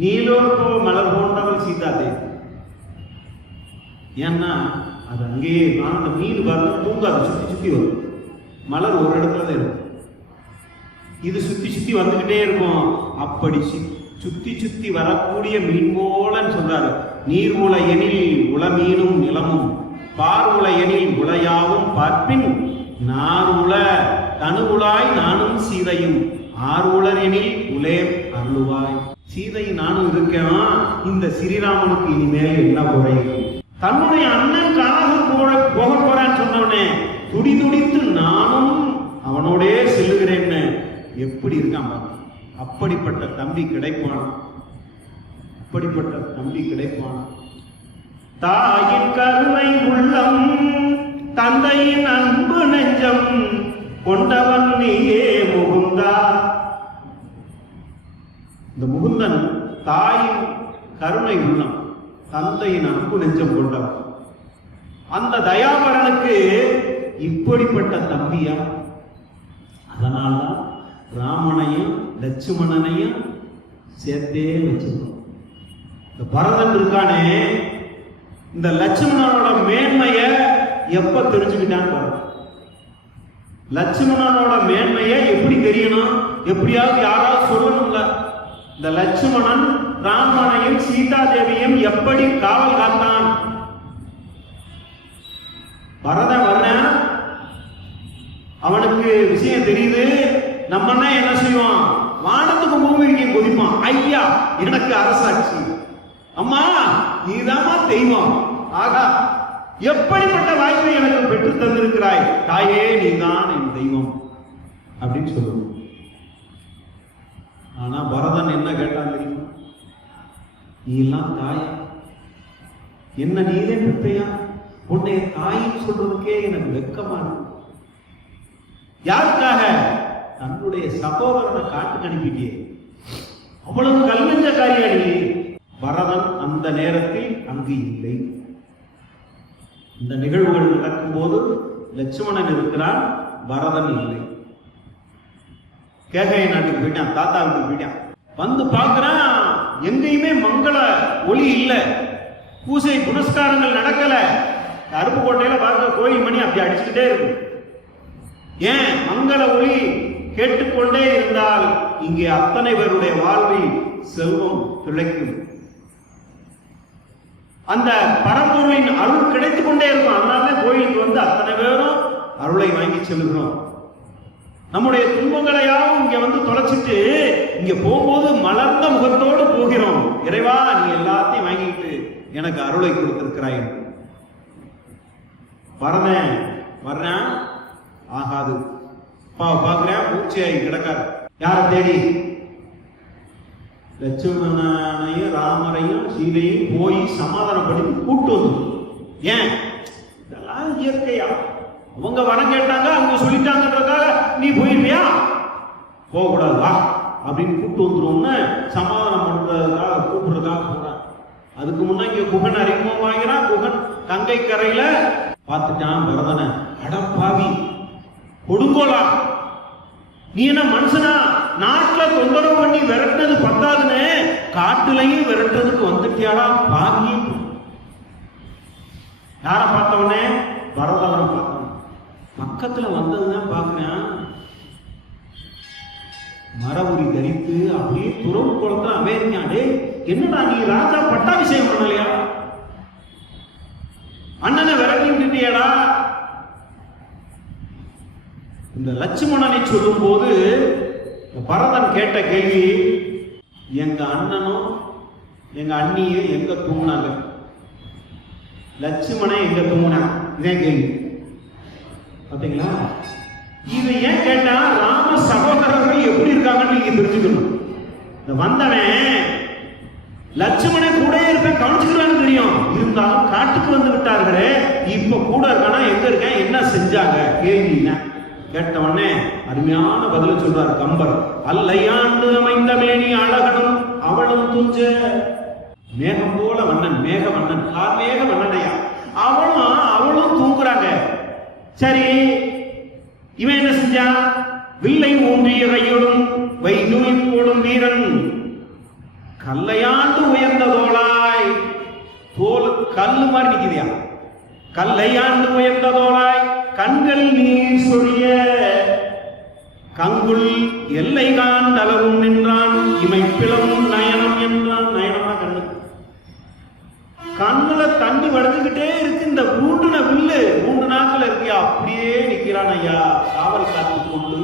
நீலோற்பவ மலர் போன்றவள் சீதாதேவி. ஏன்னா அது அங்கேயே அந்த மீன் பார்த்து தூங்காது, சுத்தி சுத்தி வரும். மலர் ஒரு இடத்துல தான் இருக்கும். இது சுத்தி சுத்தி வந்துகிட்டே இருக்கும். அப்படி சுத்தி சுத்தி வரக்கூடிய மீன் போலன்னு சொல்றாரு. நீர் உல எனில் உளமீனும் நிலமும், பார் உல எனில் உளையாவும் பார்ப்பின், நார் உல தனு உலாய் நானும் சீதையும், ஆர் உலர் எனில் உலே அருளுவாய். சீதை நானும் இருக்கேன், இந்த ஸ்ரீராமனுக்கு இனிமேல் என்ன குறை? தன்னுடைய அண்ணன் கானகம் போக போறான்னு சொன்னவனே துடி துடித்து நானும் அவனோடே செல்லுகிறேன்னு எப்படி இருக்கான்? அப்படிப்பட்ட தம்பி கிடைப்பான், அப்படிப்பட்ட தம்பி கிடைப்பான். தாயின் கருணை உள்ளம், தந்தையின் அன்பு நெஞ்சம் கொண்டவன் நீயே முகுந்தா. இந்த முகுந்தன் தாயின் கருணை உள்ளம், தந்தையின் அன்பு நெஞ்சம் கொண்டவன். அந்த தயாபரனுக்கு இப்படிப்பட்ட தம்பியா? அதனால்தான் ராமனையும் லட்சுமணனையும் சேர்த்தே வச்சிருக்கோம். இந்த பரதன் இருக்கானே, இந்த லட்சுமணனோட மேன்மைய எப்ப தெரிஞ்சுக்கிட்டான்னு பாருங்க. லட்சுமணனோட மேன்மைய எப்படி தெரியணும்? எப்படியாவது யாராவது சொல்லணும்ல. இந்த லட்சுமணன் ராமனையும் சீதா தேவியும் எப்படி காவல் காத்தான்? பரதன் வர்ற அவனுக்கு விஷயம் தெரியுது. நம்மன்னா என்ன செய்வான்? வானத்துக்கு பூமிக்கு கொதிப்பான். ஐயா எனக்கு அரசாட்சி, அம்மா நீதாமா தெய்வம், ஆகா எப்படிப்பட்ட வாய்ப்பை எனக்கு பெற்று தந்திருக்கிறாய் தாயே, நீதான் என் தெய்வம் அப்படின்னு சொல்லுவோம். ஆனா பரதன் என்ன கேட்டான் தெரியுமா? நீ எல்லாம் தாயா? என்ன நீதே பெற்றையா? உன்னை தாயின்னு சொல்றதுக்கே எனக்கு வெக்கமா இருக்கு. யாருக்காக? தன்னுடைய சகோதரனை காட்டுக்கு அனுப்பிட்டே. அவ்வளவு கல்வெஞ்ச காரியாளி. பரதன் அந்த நேரத்தில் அங்கு இல்லை. இந்த நிகழ்வுகள் நடக்கும் போது லட்சுமணன் இருக்கிறான், பரதன் இல்லை. கேகய நாட்டுக்கு போயிட்டான், தாத்தாவுக்கு போயிட்டான். வந்து பார்க்கிறான், எங்கேயுமே மங்கள ஒளி இல்லை, பூசை புனஸ்காரங்கள் நடக்கல. அருப்புக்கோட்டையில பார்க்க கோயில் மணி அப்படி அடிச்சுக்கிட்டே இருக்கு. ஏன்? மங்கள ஒளி கேட்டுக்கொண்டே இருந்தால் இங்கே அத்தனை பேருடைய வாழ்வில் செல்வம் பிழைக்கும். அந்த பரம்பொருளின் அருள் கிடைத்துக் கொண்டே இருக்கும். அதனால கோயிலுக்கு வந்து அத்தனை பேரும் அருளை வாங்கி செல்கிறோம். நம்முடைய துன்பங்களையாவும் இங்க வந்து தொலைச்சிட்டு இங்க போகும்போது மலர்ந்த முகத்தோடு போகிறோம். இறைவா நீ எல்லாத்தையும் வாங்கிட்டு எனக்கு அருளை கொடுத்திருக்கிறாய். வர்றேன் ஆகாது. பார்க்கிறேன் பூச்சியாகி கிடக்காரு. யார தேடி? லட்சுமணனையும் ராமரையும் சீதையும் போய் சமாதானப்படுத்தி கூட்டு வந்து. ஏன்? இதெல்லாம் இயற்கையா? அவங்க வரம் கேட்டாங்க, அவங்க சொல்லிட்டாங்கன்றதுக்காக நீ போயிருவியா? போகக்கூடாது, வா அப்படின்னு கூட்டு வந்துருவோம்னு சமாதானம் பண்றதுக்காக கூப்பிடுறதுக்காக போறான். அதுக்கு முன்ன இங்க குகன் அறிமுகமாகிறான். குகன் கங்கை கரையில பார்த்துட்டான் பரதனை. அடப்பாவி கொடுங்கோலா, நீ என்ன மனுஷனா? நாட்டுல தொந்தரவு பண்ணி விரட்டுறது பத்தாதுன்னு காட்டுலையும் விரட்டுறதுக்கு வந்துட்டியாடா பாவி. யார பார்த்தவனே? பரதவனை பார்த்தவன். பக்கத்துல வந்ததுதான் பாக்குறேன், மரபுரி தரித்து அப்படியே துறவு குளத்துல அமெரிக்காடே. என்னடா நீ ராஜா பட்டாபிஷேகம் பண்ணலையா? அண்ணனை விரட்டி விட்டுட்டியடா. இந்த லட்சுமணனை சொல்லும் போது பரதன் கேட்ட கேள்வி, எங்க அண்ணனும் எங்க அண்ணியும் எங்க தூங்கினாங்க, லட்சுமணன் எங்க தூங்கினான்? இதே கேள்வி. பாத்தீங்களா? இதை ஏன் கேட்டா, ராம சகோதரர்கள் எப்படி இருக்காங்கன்னு நீங்க தெரிஞ்சுக்கணும். இந்த வந்தவன் லட்சுமணன் கூட இருப்பேன் கவனிச்சுக்கிறான்னு தெரியும். இருந்தாலும் காட்டுக்கு வந்து விட்டார்களே, இப்ப கூட இருக்கானா, எங்க இருக்கேன், என்ன செஞ்சாங்க? கேள்வி கேட்டவனே அருமையான பதில சொல்றார் கம்பர். அல்லையாண்டு அமைந்த மேனி அழகனும் அவளும் துஞ்ச. மேகம் போல வண்ணன், மேக வண்ணன், கார்மேக வண்ணனையா, அவளும் தூங்குறாங்க. சரி, இவன் என்ன செஞ்சான்? வில்லை ஊன்றிய கையோடும் வைதூய் போடும் வீரன், கல்லையாண்டு உயர்ந்ததோளாய், தோல் கல்லு மாதிரி நிக்குதியா, கல்லையாண்டு உயர்ந்ததோளாய் கண்கள் நீர் சொரிய, கங்குள் எல்லை காண்டளவும் நின்றான், இமைப்பிளவும் நயனம் என்றான். நயனமா கண்ணு, கண்ணுல தண்ணி வடிஞ்சுக்கிட்டே இருக்கு. இந்த மூன்று வில்லு 3 நாட்கள் இருக்கியா, அப்படியே நிக்கிறான் ஐயா. காவல் காத்து கொண்டு,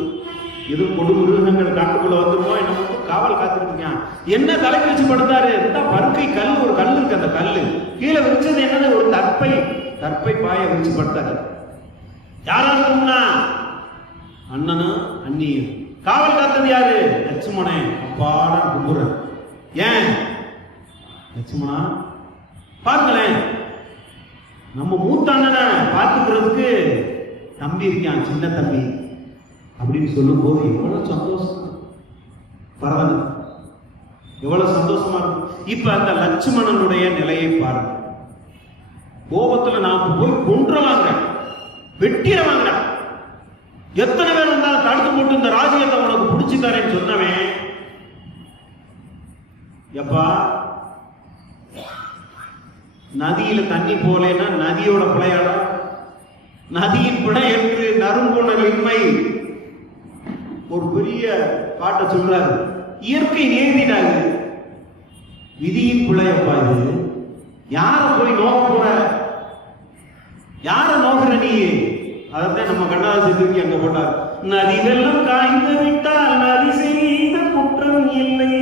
எது கொடு மிருகங்கள் காட்டுக்குள்ள வந்துருமோ என்ன, காவல் காத்துட்டு இருக்கான். என்ன தலைக்கு வச்சு படுத்தாரு? பருக்கை கல், ஒரு கல் இருக்கு, அந்த கல்லு கீழே விரிச்சது என்னது? ஒரு தற்பை பாய விரிச்சு படுத்தாரு. யாராருக்கும்னா அண்ணனும் அண்ணியும். காவல் காத்தது யாரு? லட்சுமணன். அப்பாட கும்புற. ஏன் லட்சுமணா? பாருங்களேன், நம்ம மூத்த அண்ணனை பார்த்துக்கிறதுக்கு தம்பி இருக்கான், சின்ன தம்பி அப்படின்னு சொல்லும் போது எவ்வளவு சந்தோஷம், பரவாயில்ல, எவ்வளவு சந்தோஷமா இருக்கும். இப்ப அந்த லட்சுமணனுடைய நிலையை பாருங்க. கோபத்துல நாம போய் கொன்றவாங்க, வெட்டிடுவாங்க. எத்தனை பேர் வந்தாலும் தடுத்து போட்டு இந்த ராஜ்யத்தை உனக்கு பிடிச்சு தரேன்னு சொன்னவன், எப்பா நதியில தண்ணி போலேன்னா நதியோட பிழையாட, நதியின் பிழை என்று நறுங்குணல் இன்மை ஒரு பெரிய பாட்டை சொல்றாரு. இயற்கை நேர்ந்திடாது, விதியின் பிழையப்பா இது. யார போய் நோக்க போற? யார நோக்குற நீ? அதைத்தான் நம்ம கண்ணதாசன் தூக்கி அங்க போட்டார். நதி வெள்ளம் காய்ந்து விட்டால் நதி செய்த குற்றம் இல்லை,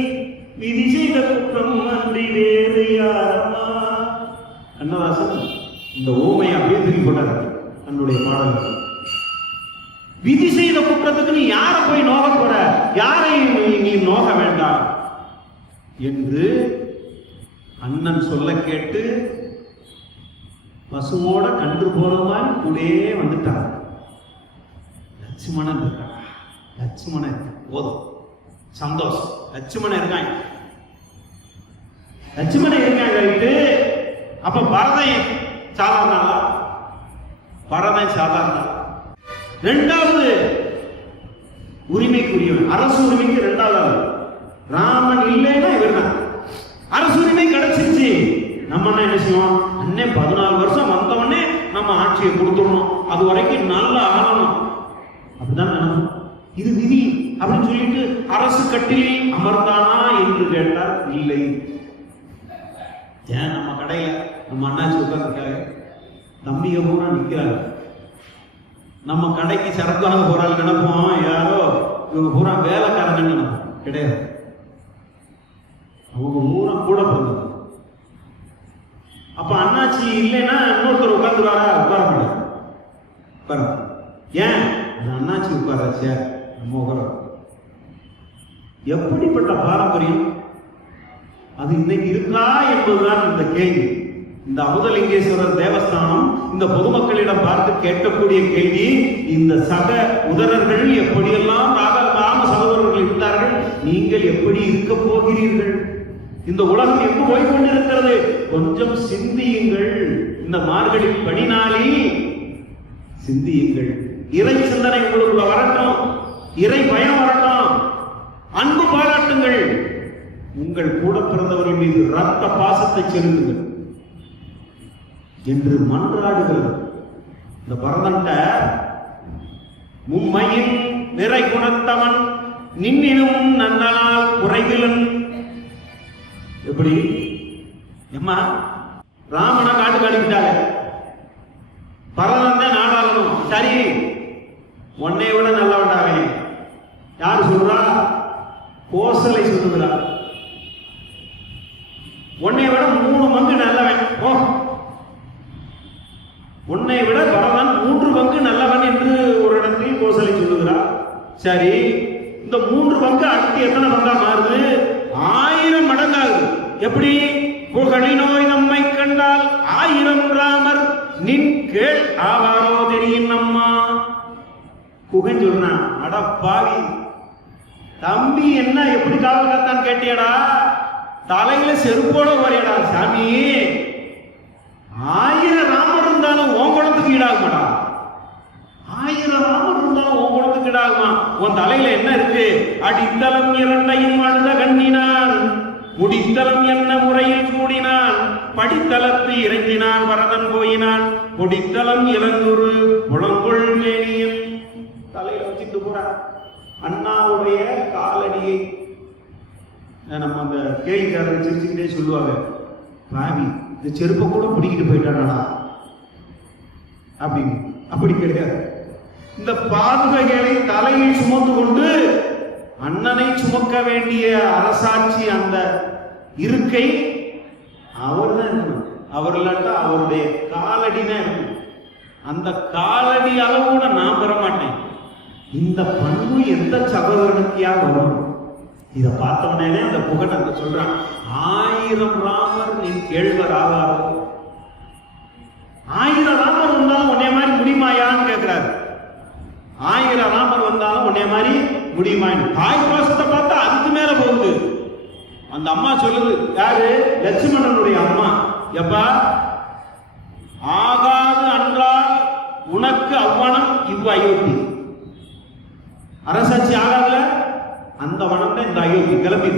விதி செய்த குற்றம் அன்றி வேறு யாரம்மா. கண்ணதாசன் இந்த ஊமையை அப்படியே தூக்கி போட்டார் தன்னுடைய பாடல். விதி செய்த குற்றத்துக்கு நீ யார போய் நோக போற? யாரையும் நீ நோக வேண்டாம் என்று அண்ணன் சொல்ல கேட்டு பசுவோட கன்று போறவான் கூடே வந்துட்டான். லட்சுமணன் இருக்கான். லட்சுமணன் போதும் சந்தோஷம். லட்சுமணன் இருக்காங்க, லட்சுமணன் இருக்காங்க. அப்ப பரதன் சாதாரண, பரதன் சாதாரண. இரண்டாவது உரிமைக்குரியவன், அரசு உரிமைக்கு இரண்டாவது. ராமன் இல்லைன்னா இவர் தான். அரசு உரிமை கிடைச்சிருச்சு. நம்ம என்ன செய்வோம்? அண்ணே 14 வருஷம் வந்தவொடனே நம்ம ஆட்சியை கொடுத்துடணும், அது வரைக்கும் நல்லா ஆளணும், அப்படிதான் நினைப்போம். இது விதி அப்படின்னு சொல்லிட்டு அரசு கட்டிலில் அமர்ந்தானா என்று கேட்டால் இல்லை. ஏன் நம்ம கடையில நம்ம அண்ணாச்சி உட்கார்ந்துருக்காரு, தம்பிக பூரா நிற்கிறாரு. நம்ம கடைக்கு சரக்காக போறாள் நினைப்போம், யாரோ இவங்க பூரா வேலைக்காரங்க நினைப்போம். கிடையாது, அவங்க பூரா கூட போகுது. அப்ப அண்ணாச்சி இல்லைன்னா இன்னொருத்தர் உட்கார்ந்துருவாரா? உட்கார முடியாது, உட்கார. ஏன்? அண்ணாச்சி உட்காராச்சு, நம்ம உட்கார. எப்படிப்பட்ட பாரம்பரியம் அது இன்னைக்கு இருக்கா என்பதுதான் இந்த கேள்வி. இந்த அமுதலிங்கேஸ்வரர் தேவஸ்தானம் இந்த பொதுமக்களிடம் பார்த்து கேட்கக்கூடிய கேள்வி, இந்த சக உதரர்கள் எப்படியெல்லாம் ராம சகோதரர்கள் இருந்தார்கள், நீங்கள் எப்படி இருக்க போகிறீர்கள்? இந்த உலகம் எங்கு போய்கொண்டிருக்கிறது? கொஞ்சம் சிந்தியுங்கள். இந்த மார்கழி படினாலில் சிந்தியுங்கள். இறை சிந்தனை உங்களுக்குள்ள வரட்டும், இறை பயம் வரட்டும், அன்பு பாராட்டுங்கள். உங்கள் கூட பிறந்தவர்கள் மீது ரத்த பாசத்தை செலுத்துங்கள் என்று மன்றாடுகிறது. இந்த பரதன்ட்ட மும்மையின் நிறை குணத்தவன் நின்னினும் நன்னனால் குறைவிலன். எப்படி எம்மா ராமனை காட்டு காட்டிக்கிட்டாங்க, பரதன் தான் நாடாளணும். சரி, உன்னை விட நல்லவன்டாவே. யாரு சொல்றா? கோசலை சொல்லுகிறா. உன்னை விட 3 பங்கு நல்லவன். ஓ, உன்னை விட பரதன் 3 பங்கு நல்லவன் என்று ஒரு இடத்தில் கோசலை சொல்லுகிறார். சரி, இந்த 3 பங்கு அடுத்து எத்தனை பங்கா மாறுது? 1000 மடங்காகுது. எப்படி? புகழி நோய் நம்மை கண்டால் 1000 ராமர் நின் கேள் ஆவாரோ தெரியும் நம்மா. குகன் சொல்றான், அட பாவி தம்பி, என்ன எப்படி காவல் காத்தான் கேட்டியடா? தலையில செருப்போட வரையடா சாமி. 1000 ராமர் இருந்தாலும் உன் குளத்துக்கு ஈடாகுமாடா? 1000 ராமர் இருந்தாலும் உன் குளத்துக்கு ஈடாகுமா? உன் தலையில என்ன இருக்கு? அடித்தளம் 2ஐயும் அழுத கண்ணினான், முடித்தளம் என்ன முறையில் கூடினான், படித்தளத்து இறங்கினான் வரதன் போயினான், பொடித்தளம் இளங்குரு புலங்கொள் மேனியன். தலையில வச்சுட்டு போறான் அண்ணாவுடைய காலடியை. நம்ம அந்த கேள்விக்காரரை சிரிச்சுக்கிட்டே சொல்லுவாங்க, பாவி இந்த செருப்பை கூட பிடிக்கிட்டு போயிட்டானா அப்படின்னு. அப்படி கிடையாது. இந்த பாதுகைகளை தலையில் சுமந்து கொண்டு அண்ணனை சுமக்க வேண்டிய அரசாட்சி அந்த இருக்கை அவர் தான் இருக்கணும். அவர் இல்லாட்டா அவருடைய காலடி தான் இருக்கணும். அந்த காலடி அளவோட நான் பெற மாட்டேன். இந்த பண்பு எந்த சகோதரனுக்கியா வரும்? இதை பார்த்தவனே அந்த புகழ் அங்க சொல்றான், 1000 ராமர் நீ கேழ்வர் ஆவாரோ. 1000 ராமர் வந்தாலும் உன்னைய மாதிரி முடியுமாயான்னு கேட்கிறாரு. 1000 ராமர் வந்தாலும் உன்னைய மாதிரி முடியுமான்னு. தாய் பாசத்தை பார்த்தா அதுக்கு மேல போகுது. அந்த அம்மா சொல்லுது, யாரு? லட்சுமணனுடைய அம்மா. எப்பா ஆகாது அன்றால் உனக்கு அவ்வனம் இவ் அயோத்தி. அரசாட்சி ஆகாதுல அந்த வனம் தான் இந்த அயோத்தி. கிளம்பி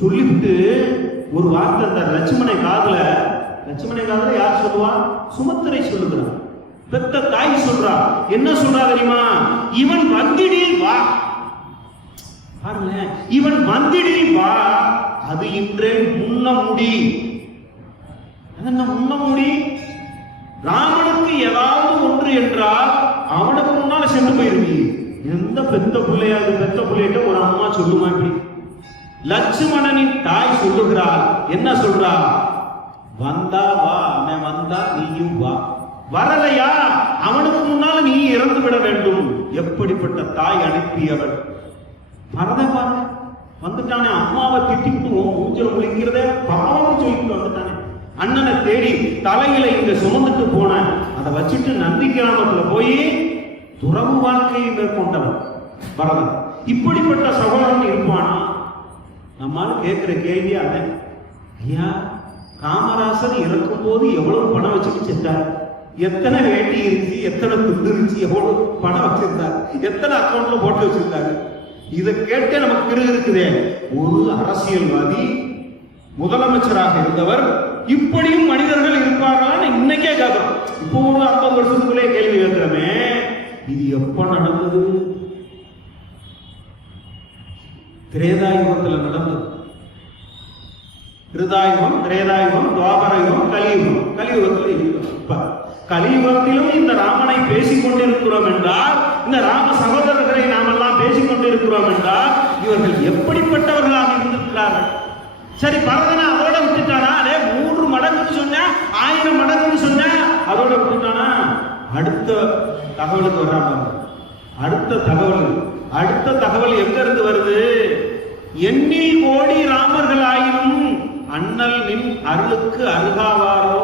சொல்லிவிட்டு ஒரு வார்த்தை அந்த லட்சுமணை காதுல யார் சொல்லுவா? சுமத்திரை சொல்லுகிறார். பெத்த தாய் சொல்றா. என்ன சொல்றா தெரியுமா? இவன் வந்திடில் வா. பாருங்க, இவன் வந்திடில் வா, அது இன்றே முன்ன முடி. முன்ன முடி. ராமனுக்கு ஏதாவது ஒன்று என்றால் அவனுக்கு முன்னால சென்று போயிருவீங்க. எந்த பெத்த பிள்ளையாது? பெத்த பிள்ளைகிட்ட ஒரு அம்மா சொல்லுமா இப்படி? லட்சுமணனின் தாய் சொல்லுகிறாள். என்ன சொல்றா? வந்தா வா, அவன் வந்தா நீயும் வா. வரலையா அவனுக்கு முன்னால் நீ இறந்து விட வேண்டும். எப்படிப்பட்ட தாய் அனுப்பியவள்! பாருங்க, வந்துட்டானே. அம்மாவை திட்டிட்டு ஊஞ்சல் முழிக்கிறதே பாவம் சொல்லிட்டு வந்துட்டானே. அண்ணனை தேடி தலையில இங்க சுமந்துட்டு போன அதை வச்சுட்டு நந்தி கிராமத்துல போய் துறவு வாழ்க்கையை மேற்கொண்டவன் பரதன். இப்படிப்பட்ட சகோதரன் இருப்பானா? நம்மால கேட்கிற கேள்வி அதன். ஐயா, காமராசர் இறக்கும் போது எவ்வளவு பணம் வச்சுட்டு சென்றார்? எத்தனை வேட்டி இருந்துச்சு, எத்தனை துண்டு இருந்துச்சு, எவ்வளவு பணம் வச்சிருந்தார், எத்தனை அக்கௌண்ட்ல போட்டு வச்சிருந்தாரு? இதை கேட்டே நமக்கு இருக்குதே. ஒரு அரசியல்வாதி முதலமைச்சராக இருந்தவர் இப்படியும் மனிதர்கள் இருப்பார்களான்னு இன்னைக்கே கேட்கிறோம். இப்போ ஒரு 50 வருஷத்துக்குள்ளே கேள்வி கேட்கிறோமே, இது எப்ப நடந்தது? திரேதாயுகத்தில் நடந்தது. கிருதாயுகம், திரேதாயுகம், துவாபரயுகம், கலியுகம். கலியுகத்தில் இருக்கிறோம். கலியுகத்திலும் இந்த ராமனை பேசிக் கொண்டிருக்கிறோம் என்றால், இந்த ராம சகோதரர்களை நாமெல்லாம் பேசிக் கொண்டிருக்கிறோம் என்றால், இவர்கள் எப்படிப்பட்டவர்களாக இருந்திருக்கிறார்கள்? சரி, பரதனை அதோட விட்டுட்டானா? அதே 3 மடங்குன்னு சொன்ன, 1000 மடங்குன்னு சொன்ன, அதோட விட்டுட்டானா? அடுத்த தகவலுக்கு வராம, அடுத்த தகவல் எங்க இருந்து வருது? எண்ணில் கோடி ராமர்கள் ஆயினும் அண்ணல் நின் அருளுக்கு அருகாவாரோ.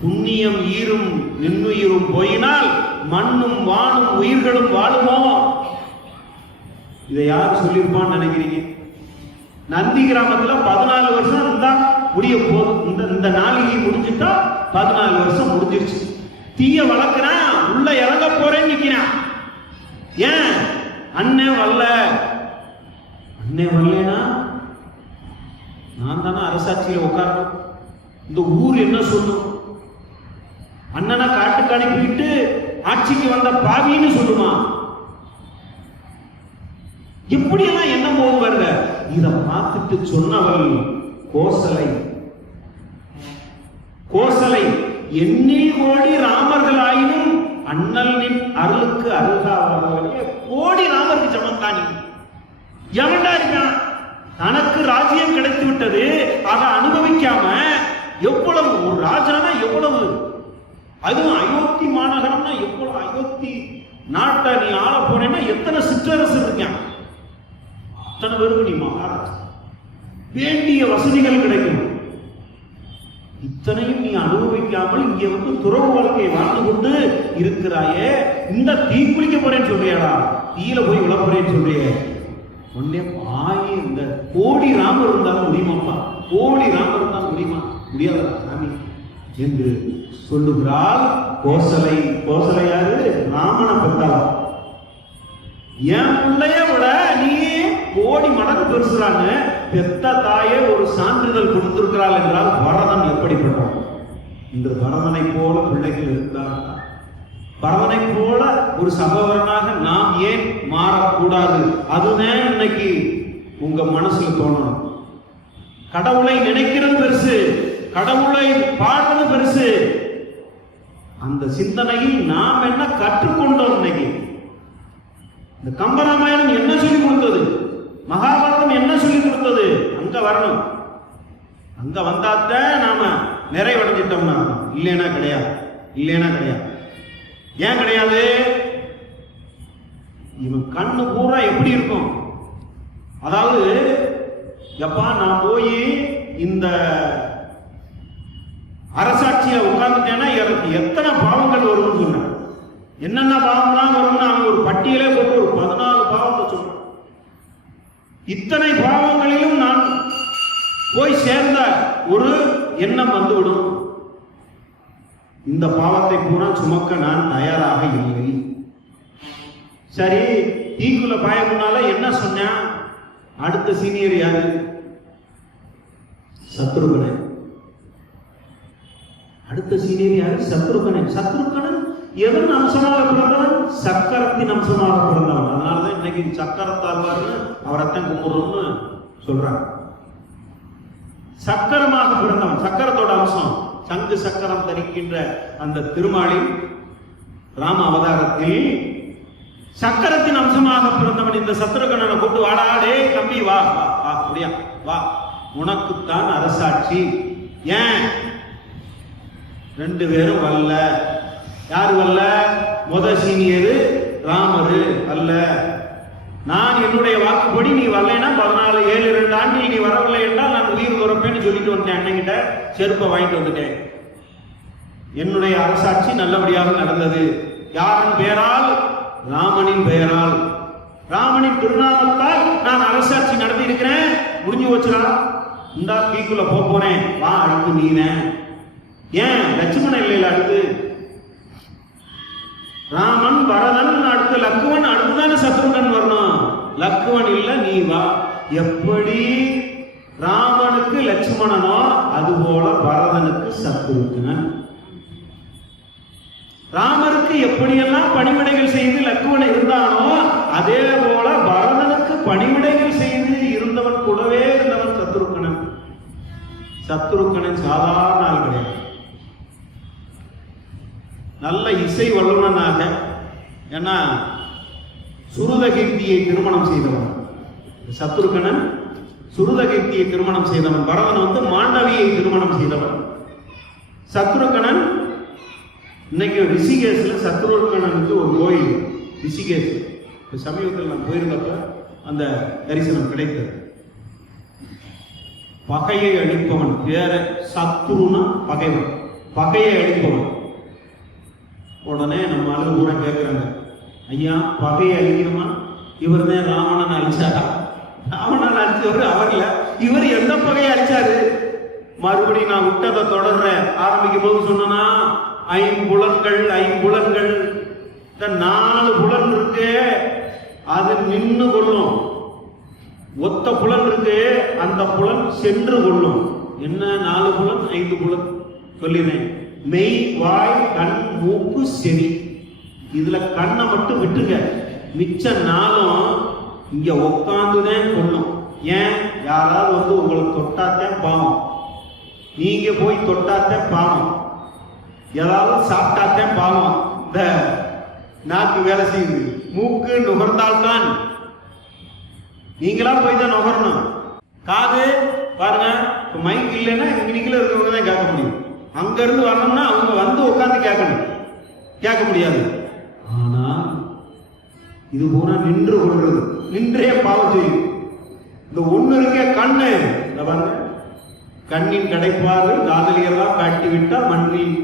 புண்ணியம் ஈரும் நின்னுயிரும் போயினால் மண்ணும் வானும் உயிர்களும் வாழுமோ. இதை யார் சொல்லியிருப்பான்னு நினைக்கிறீங்க? நந்தி கிராமத்துல 14 வருஷம் இருந்தா முடிய போதும். இந்த நாளிகை முடிஞ்சுட்டா 14 வருஷம் முடிஞ்சிருச்சு. தீய வளர்க்கிறான், உள்ள இறங்க போறேன்னு நிக்கிறான். ஏன்? அண்ணன் வரலனா நான் தானே அரசாட்சியில உட்காரணும். இந்த ஊர் என்ன சொல்லும்? அண்ணனை காட்டுக்கு அனுப்பிட்டு ஆட்சிக்கு வந்த பாவின்னு சொல்லுமா? எப்படியெல்லாம் என்ன போது வருங்க. இத பார்த்துட்டு சொன்னவள் கோசலை எண்ணில் கோடி ராமர்கள் ஆயினும் அண்ணல் நின் அருளுக்கு அருகாவாரே. கோடி ராமருக்கு சமந்தானி. எவன்டா இருக்கான்? தனக்கு ராஜ்யம் கிடைத்து விட்டது, அதை அனுபவிக்காம எவ்வளவு ஒரு ராஜானா எவ்வளவு, அதுவும் அயோத்தி மாநகரம்னா எவ்வளவு, அயோத்தி நாட்டை நீ ஆள போறேன்னா எத்தனை சிற்றரசு இருக்கான், அத்தனை பேருக்கு நீ மகாராஜா, வேண்டிய வசதிகள் கிடைக்கும். இத்தனையும் நீ அனுபவிக்காமல் இங்கே வந்து துறவு வாழ்க்கையை வாழ்ந்து கொண்டு இருக்கிறாயே, இந்த தீ குளிக்க போறேன்னு சொல்றியாடா, தீயில போய் விழ போறேன்னு சொல்றியே, உடனே பாயே இந்த கோடி ராமர் இருந்தாலும் முடியுமாப்பா, கோடி ராமர் இருந்தாலும் முடியுமா? முடியாத சாமி என்று சொல்லுகிறாள் கோசலை. கோசலை யாரு? ராமனை பெற்றாளா. என் பிள்ளைய விட நீ கோடி மடங்கு பெருசுறாங்க. பெத்த தாயே ஒரு சான்றிதழ் கொடுத்திருக்கிறாள் என்றால் பரதன் எப்படிப்பட்டான்? இன்று பரதனை போல பிள்ளைகள் இருக்கிறார்கள். பரதனை போல ஒரு சகோதரனாக நாம் ஏன் மாறக்கூடாது? அதுதான் இன்னைக்கு உங்க மனசுல தோணணும். கடவுளை நினைக்கிறது பெருசு, கடவுளை பாடுறது பெருசு. அந்த சிந்தனையில் நாம் என்ன கற்றுக்கொண்டோம்? இன்னைக்கு இந்த கம்பராமாயணம் என்ன சொல்லி கொடுத்தது, மகாபாரதம் என்ன சொல்லி கொடுத்தது, அங்க வரணும். அங்க வந்தாத்தான் நாம நிறைவடைஞ்சிட்டோம்னா, இல்லைன்னா கிடையாது. இல்லைன்னா கிடையாது. ஏன் கிடையாது? இவன் கண்ணு பூரா எப்படி இருக்கும்? அதாவது எப்பா நான் போய் இந்த அரசாட்சியில உட்கார்ந்துட்டேன்னா எனக்கு எத்தனை பாவங்கள் வரும்னு சொன்னான். என்னென்ன பாவம்லாம் வரும்னு அவன் ஒரு பட்டியலே போட்டு ஒரு 14 பாவத்தை சொன்னான். இத்தனை பாவங்களிலும் நான் போய் சேர்ந்த ஒரு எண்ணம் வந்துவிடும். இந்த பாவத்தை பூரா சுமக்க நான் தயாராக இல்லை. சரி, தீக்குள்ள பாயமுனால என்ன சொன்ன? அடுத்த சீனியர் யாரு? சத்ருகனன். அடுத்த சீனியர் யாரு? சத்ருகனன். சத்ருகனன் எதன் அம்சமாக பிறந்தவன்? சக்கரத்தின் அம்சமாக பிறந்தவன். அதனாலதான் இன்னைக்கு சக்கரத்தாழ்வார்னு அவரைத்தான் கும்பிடுறோம்னு சொல்றாங்க. சக்கரமாக பிறந்தவன், சக்கரத்தோட அம்சம். சங்கு சக்கரம் தரிக்கின்ற அந்த திருமாலின் ராம அவதாரத்தில் சக்கரத்தின் அம்சமாக பிறந்தவன் இந்த சத்ருகனனை கூட்டு, வாடா டே தம்பி வா வா அப்படியா வா, உனக்குத்தான் அரசாட்சி. ஏன்? 2 பேரும் வரல. யாரு வரல? சீனியரு ராமரு அல்ல. நான் என்னுடைய வாக்குப்படி நீ வரலைன்னா 7 ஆண்டு நீ வரவில்லை என்றால் நான் உயிர் துறப்பேன்னு சொல்லிட்டு வந்தேன். அண்ணங்கிட்ட செருப்பை வாங்கிட்டு வந்துட்டேன். என்னுடைய அரசாட்சி நல்லபடியாக நடந்தது. யாரின் பெயரால்? ராமனின் பெயரால், ராமனின் திருநாமத்தால் நான் அரசாட்சி நடத்தி இருக்கிறேன். முடிஞ்சு வச்சுடா. இந்த தீக்குள்ள போறேன், வா அடுத்து நீன. ஏன்? லட்சுமணன் இல்லையில அடுத்து ராமன், பரதன், அடுத்து லக்குவன், அடுத்துதானே சத்ருகன் வரணும். லக்குவன் இல்ல, நீ வா. எப்படி ராமனுக்கு லட்சுமணனோ அதுபோல பரதனுக்கு சத்ருகன். ராமருக்கு எப்படியெல்லாம் பணிவிடைகள் செய்து லக்குவன் இருந்தானோ அதே போல பரதனுக்கு பணிவிடைகள் செய்து இருந்தவன், கூடவே இருந்தவன் சத்ருகனன். சத்ருகனன் சாதாரண ஆள் கிடையாது. நல்ல இசை வல்லுநனாக, ஏன்னா சுருதகீர்த்தியை திருமணம் செய்தவன் சத்ருகனன். சுருதகீர்த்தியை திருமணம் செய்தவன். பரதன் மாண்டவியை திருமணம் செய்தவன். சத்ருகனன் இன்னைக்கு ரிஷிகேஷ்ல சத்ருகனனுக்கு ஒரு கோயில். ரிஷிகேஷ் சமீபத்தில் நான் போயிருந்தப்ப அந்த தரிசனம் கிடைத்தது. பகையை அழிப்பவன் வேற, சத்ருனா பகைவன், பகையை அழிப்பவன். உடனே நம்ம ஆளு கூட கேட்கிறாங்க, ஐயா பகையை அழிக்கணுமா? இவர் தான் ராவணன் அழிச்சாரா? ராவணன் அழிச்சவர் அவர்ல, இவர் எந்த பகையை அழிச்சாரு? மறுபடியும் நான் விட்டதை தொடர்றேன். ஆரம்பிக்கும் போது சொன்னா 5 புலன்கள் 4 புலன் இருக்கு, அது நின்று கொள்ளும். ஒத்த புலன் இருக்கு, அந்த புலன் சென்று கொள்ளும். என்ன 4 புலன் 5 புலன் சொல்லினேன். மெய், வாய், கண், மூக்கு, செவி. இதுல கண்ணை மட்டும் விட்டுங்க, மிச்ச 4ம் இங்க உட்காந்துதான் கொள்ளும். ஏன்? யாராவது உங்களை தொட்டாத்தான் பாவம், நீங்க போய் தொட்டாத்தான் பாவம், ஏதாவது சாப்பிட்டாத்தான் பாவம். இந்த நாக்கு வேலை செய்யுது, மூக்கு நுகர்ந்தால்தான், நீங்களா போய் தான் நுகரணும். காது பாருங்க, மைக் இல்லைன்னா நீங்களே இருக்கிறவங்க தான் கேட்க முடியும். அங்க இருந்து வரணும்னா அவங்க வந்து உட்காந்து கேட்கணும், கேட்க முடியாது. ஆனா இது போனா நின்று கொள்றது, நின்றே பாவம் செய்யும். இந்த ஒண்ணு இருக்க கண்ணு, பாருங்க, கண்ணின் கடைப்பாறு காதலியெல்லாம் காட்டிவிட்டால் மண்ணில்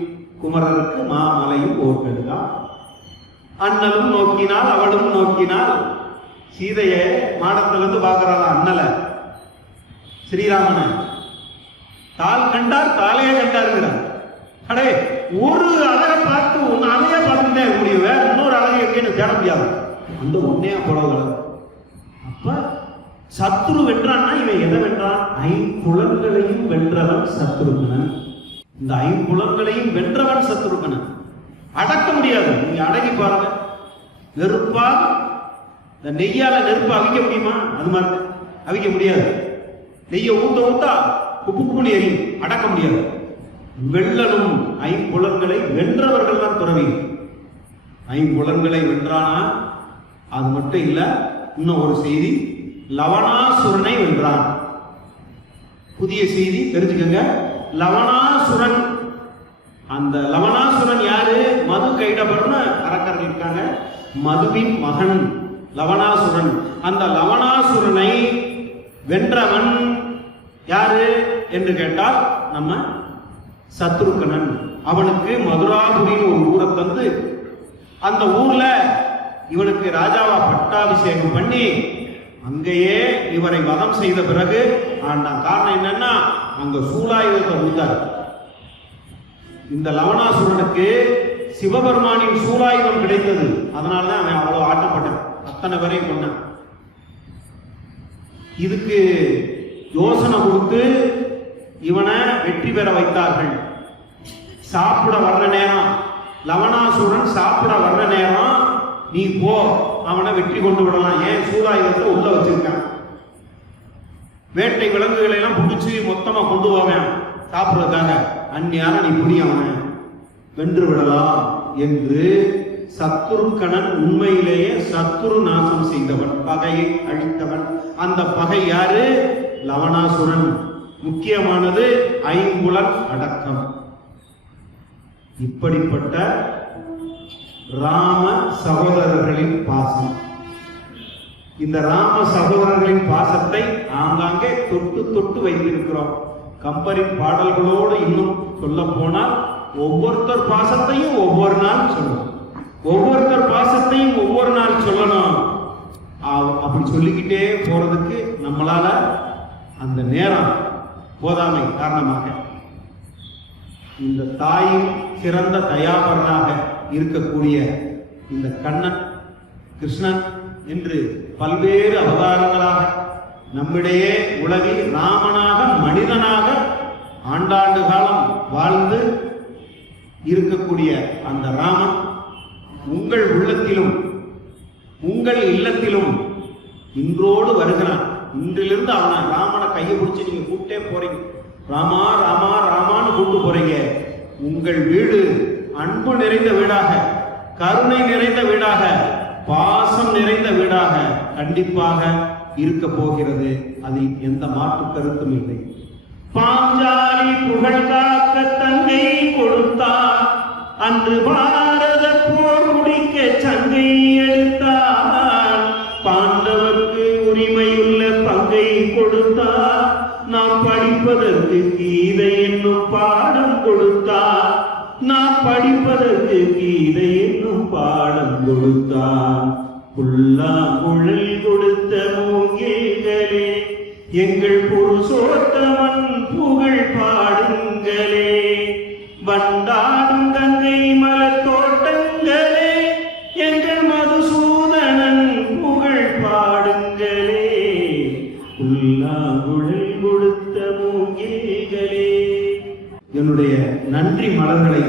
குமரருக்கு மாமலையும் ஓர்கெடுதான். அண்ணலும் நோக்கினால் அவளும் நோக்கினால். சீதைய மாடத்திலிருந்து பார்க்கிறாள் அண்ணல, ஸ்ரீராமனை. தால் கண்டார் தாலையே கண்டாருங்கிறார். அடே, ஒரு அழகை பார்த்து ஒன்னு அழகையே பார்த்துட்டே இருக்க முடியும், வேற இன்னொரு அழகை எங்கேன்னு தேட முடியாது. அந்த ஒன்னே புலவு. அப்ப சத்ரு வென்றான்னா இவன் எதை வென்றான்? 5 புலன்களையும் வென்றவன் சத்ருகனன். இந்த 5 புலன்களையும் வென்றவன் சத்ருகனன். அடக்க முடியாது. நீங்க அடக்கி பாருங்க. நெருப்பா, இந்த நெய்யால நெருப்பா அவிக்க முடியுமா? அது மாதிரி அவிக்க முடியாது. நெய்யை ஊத்தா உப்புக்குன்னு எரியும், அடக்க முடியாது. வெள்ளனும் 5 புலன்களை வென்றவர்கள் தான் துறவி. 5 புலன்களை வென்றானா அது மட்டும் இல்ல, இன்னும் ஒரு செய்தி, லவணாசுரனை வென்றான். புதிய செய்தி தெரிஞ்சுக்கங்க. லவணாசுரன், அந்த லவணாசுரன் யாரு? மது கைடபர்னு அரக்கர்கள் இருக்காங்க, மதுவின் மகன் லவணாசுரன். அந்த லவணாசுரனை வென்றவன் யாரு என்று கேட்டால் நம்ம சத்ருக்கனன். அவனுக்கு மதுராபுரின்னு ஒரு ஊரை தந்து அந்த ஊர்ல இவனுக்கு ராஜாவா பட்டாபிஷேகம் பண்ணி அங்கேயே இவரை வதம் செய்த பிறகு ஆண்டான். காரணம் என்னன்னா, அங்க சூலாயுதத்தை உண்டார். இந்த லவணாசுரனுக்கு சிவபெருமானின் சூலாயுதம் கிடைத்தது. அதனாலதான் அவன் அவ்வளவு ஆட்டப்பட்டான், அத்தனை வரை கொண்டான். இதுக்கு யோசனை கொடுத்து இவனை வெற்றி பெற வைத்தார்கள். சாப்பிட வர்ற நேரம், லவணாசுரன் சாப்பிட வர்ற நேரம், நீ போ, அவனை வெற்றி கொண்டு விடலாம். ஏன்? சூலாயுதத்தை உள்ள வச்சிருக்கான். வேட்டை விலங்குகளை எல்லாம் பிடிச்சி மொத்தமா கொண்டு போவேன் சாப்பிடுறதுக்காக. அந்நியார நீ புடி, அவனை வென்று விடலாம் என்று சத்ருக்கணன் உண்மையிலேயே சத்ரு நாசம் செய்தவன், பகையை அழித்தவன். அந்த பகை யாரு? லவணாசுரன். முக்கியமானது ஐம்புலன் அடக்கம். இப்படிப்பட்ட ராம சகோதரர்களின் பாசம், இந்த ராம சகோதரர்களின் பாசத்தை ஆங்காங்கே தொட்டு தொட்டு வைத்திருக்கிறோம். கம்பரின் பாடல்களோடு இன்னும் சொல்ல போனால் ஒவ்வொருத்தர் பாசத்தையும் ஒவ்வொரு நாள் சொல்லணும், ஒவ்வொருத்தர் பாசத்தையும் ஒவ்வொரு நாள் சொல்லணும். அப்படி சொல்லிக்கிட்டே போறதுக்கு நம்மளால அந்த நேரம் போதாமை காரணமாக இந்த தாயும் சிறந்த தயாபரனாக இருக்கக்கூடிய இந்த கண்ணன், கிருஷ்ணன் என்று பல்வேறு அவதாரங்களாக நம்மிடையே உலகி ராமனாக மனிதனாக ஆண்டாண்டு காலம் வாழ்ந்து இருக்கக்கூடிய அந்த ராமன் உங்கள் உள்ளத்திலும் உங்கள் இல்லத்திலும் இன்றோடு வருகிறான். இன்றிலிருந்து அவனை ராமனை கையை பிடிச்சி நீங்க கூப்பிட்டே போறீங்க, ராமா ராமா ராமான்னு கூப்பிட்டு போறீங்க. உங்கள் வீடு அன்பு நிறைந்த வீடாக, கருணை நிறைந்த வீடாக, பாசம் நிறைந்த வீடாக கண்டிப்பாக இருக்க போகிறது. அதில் எந்த மாற்று கருத்தும் இல்லை. பாஞ்சாலி புகழ் காக்க தங்கை கொடுத்தார், அன்று பாரத போர் முடிக்க சங்கை எடுத்தார். பாண்டவர்க்கு உரிமையுள்ள பங்கை கொடுத்தார், நாம் படிப்பதற்கு கீதை என்னும் பாடம் கொடுத்தார். நாம் படிப்பதற்கு கீதை என்னும் பாடம் கொடுத்தார். புல்லாங்குழல் கொடுத்த மூங்கில்களே, எங்கள் புருஷோத்தமன் புகழ் பாடுங்களே. வண்டாடும் கங்கை மலர் தோட்டங்களே, எங்கள் மதுசூதனன் புகழ் பாடுங்களே. புல்லாங்குழல் கொடுத்த மூங்கில்களே. என்னுடைய நன்றி மலர்களை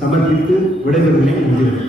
சமர்ப்பித்து விடைபெறுகிறேன்.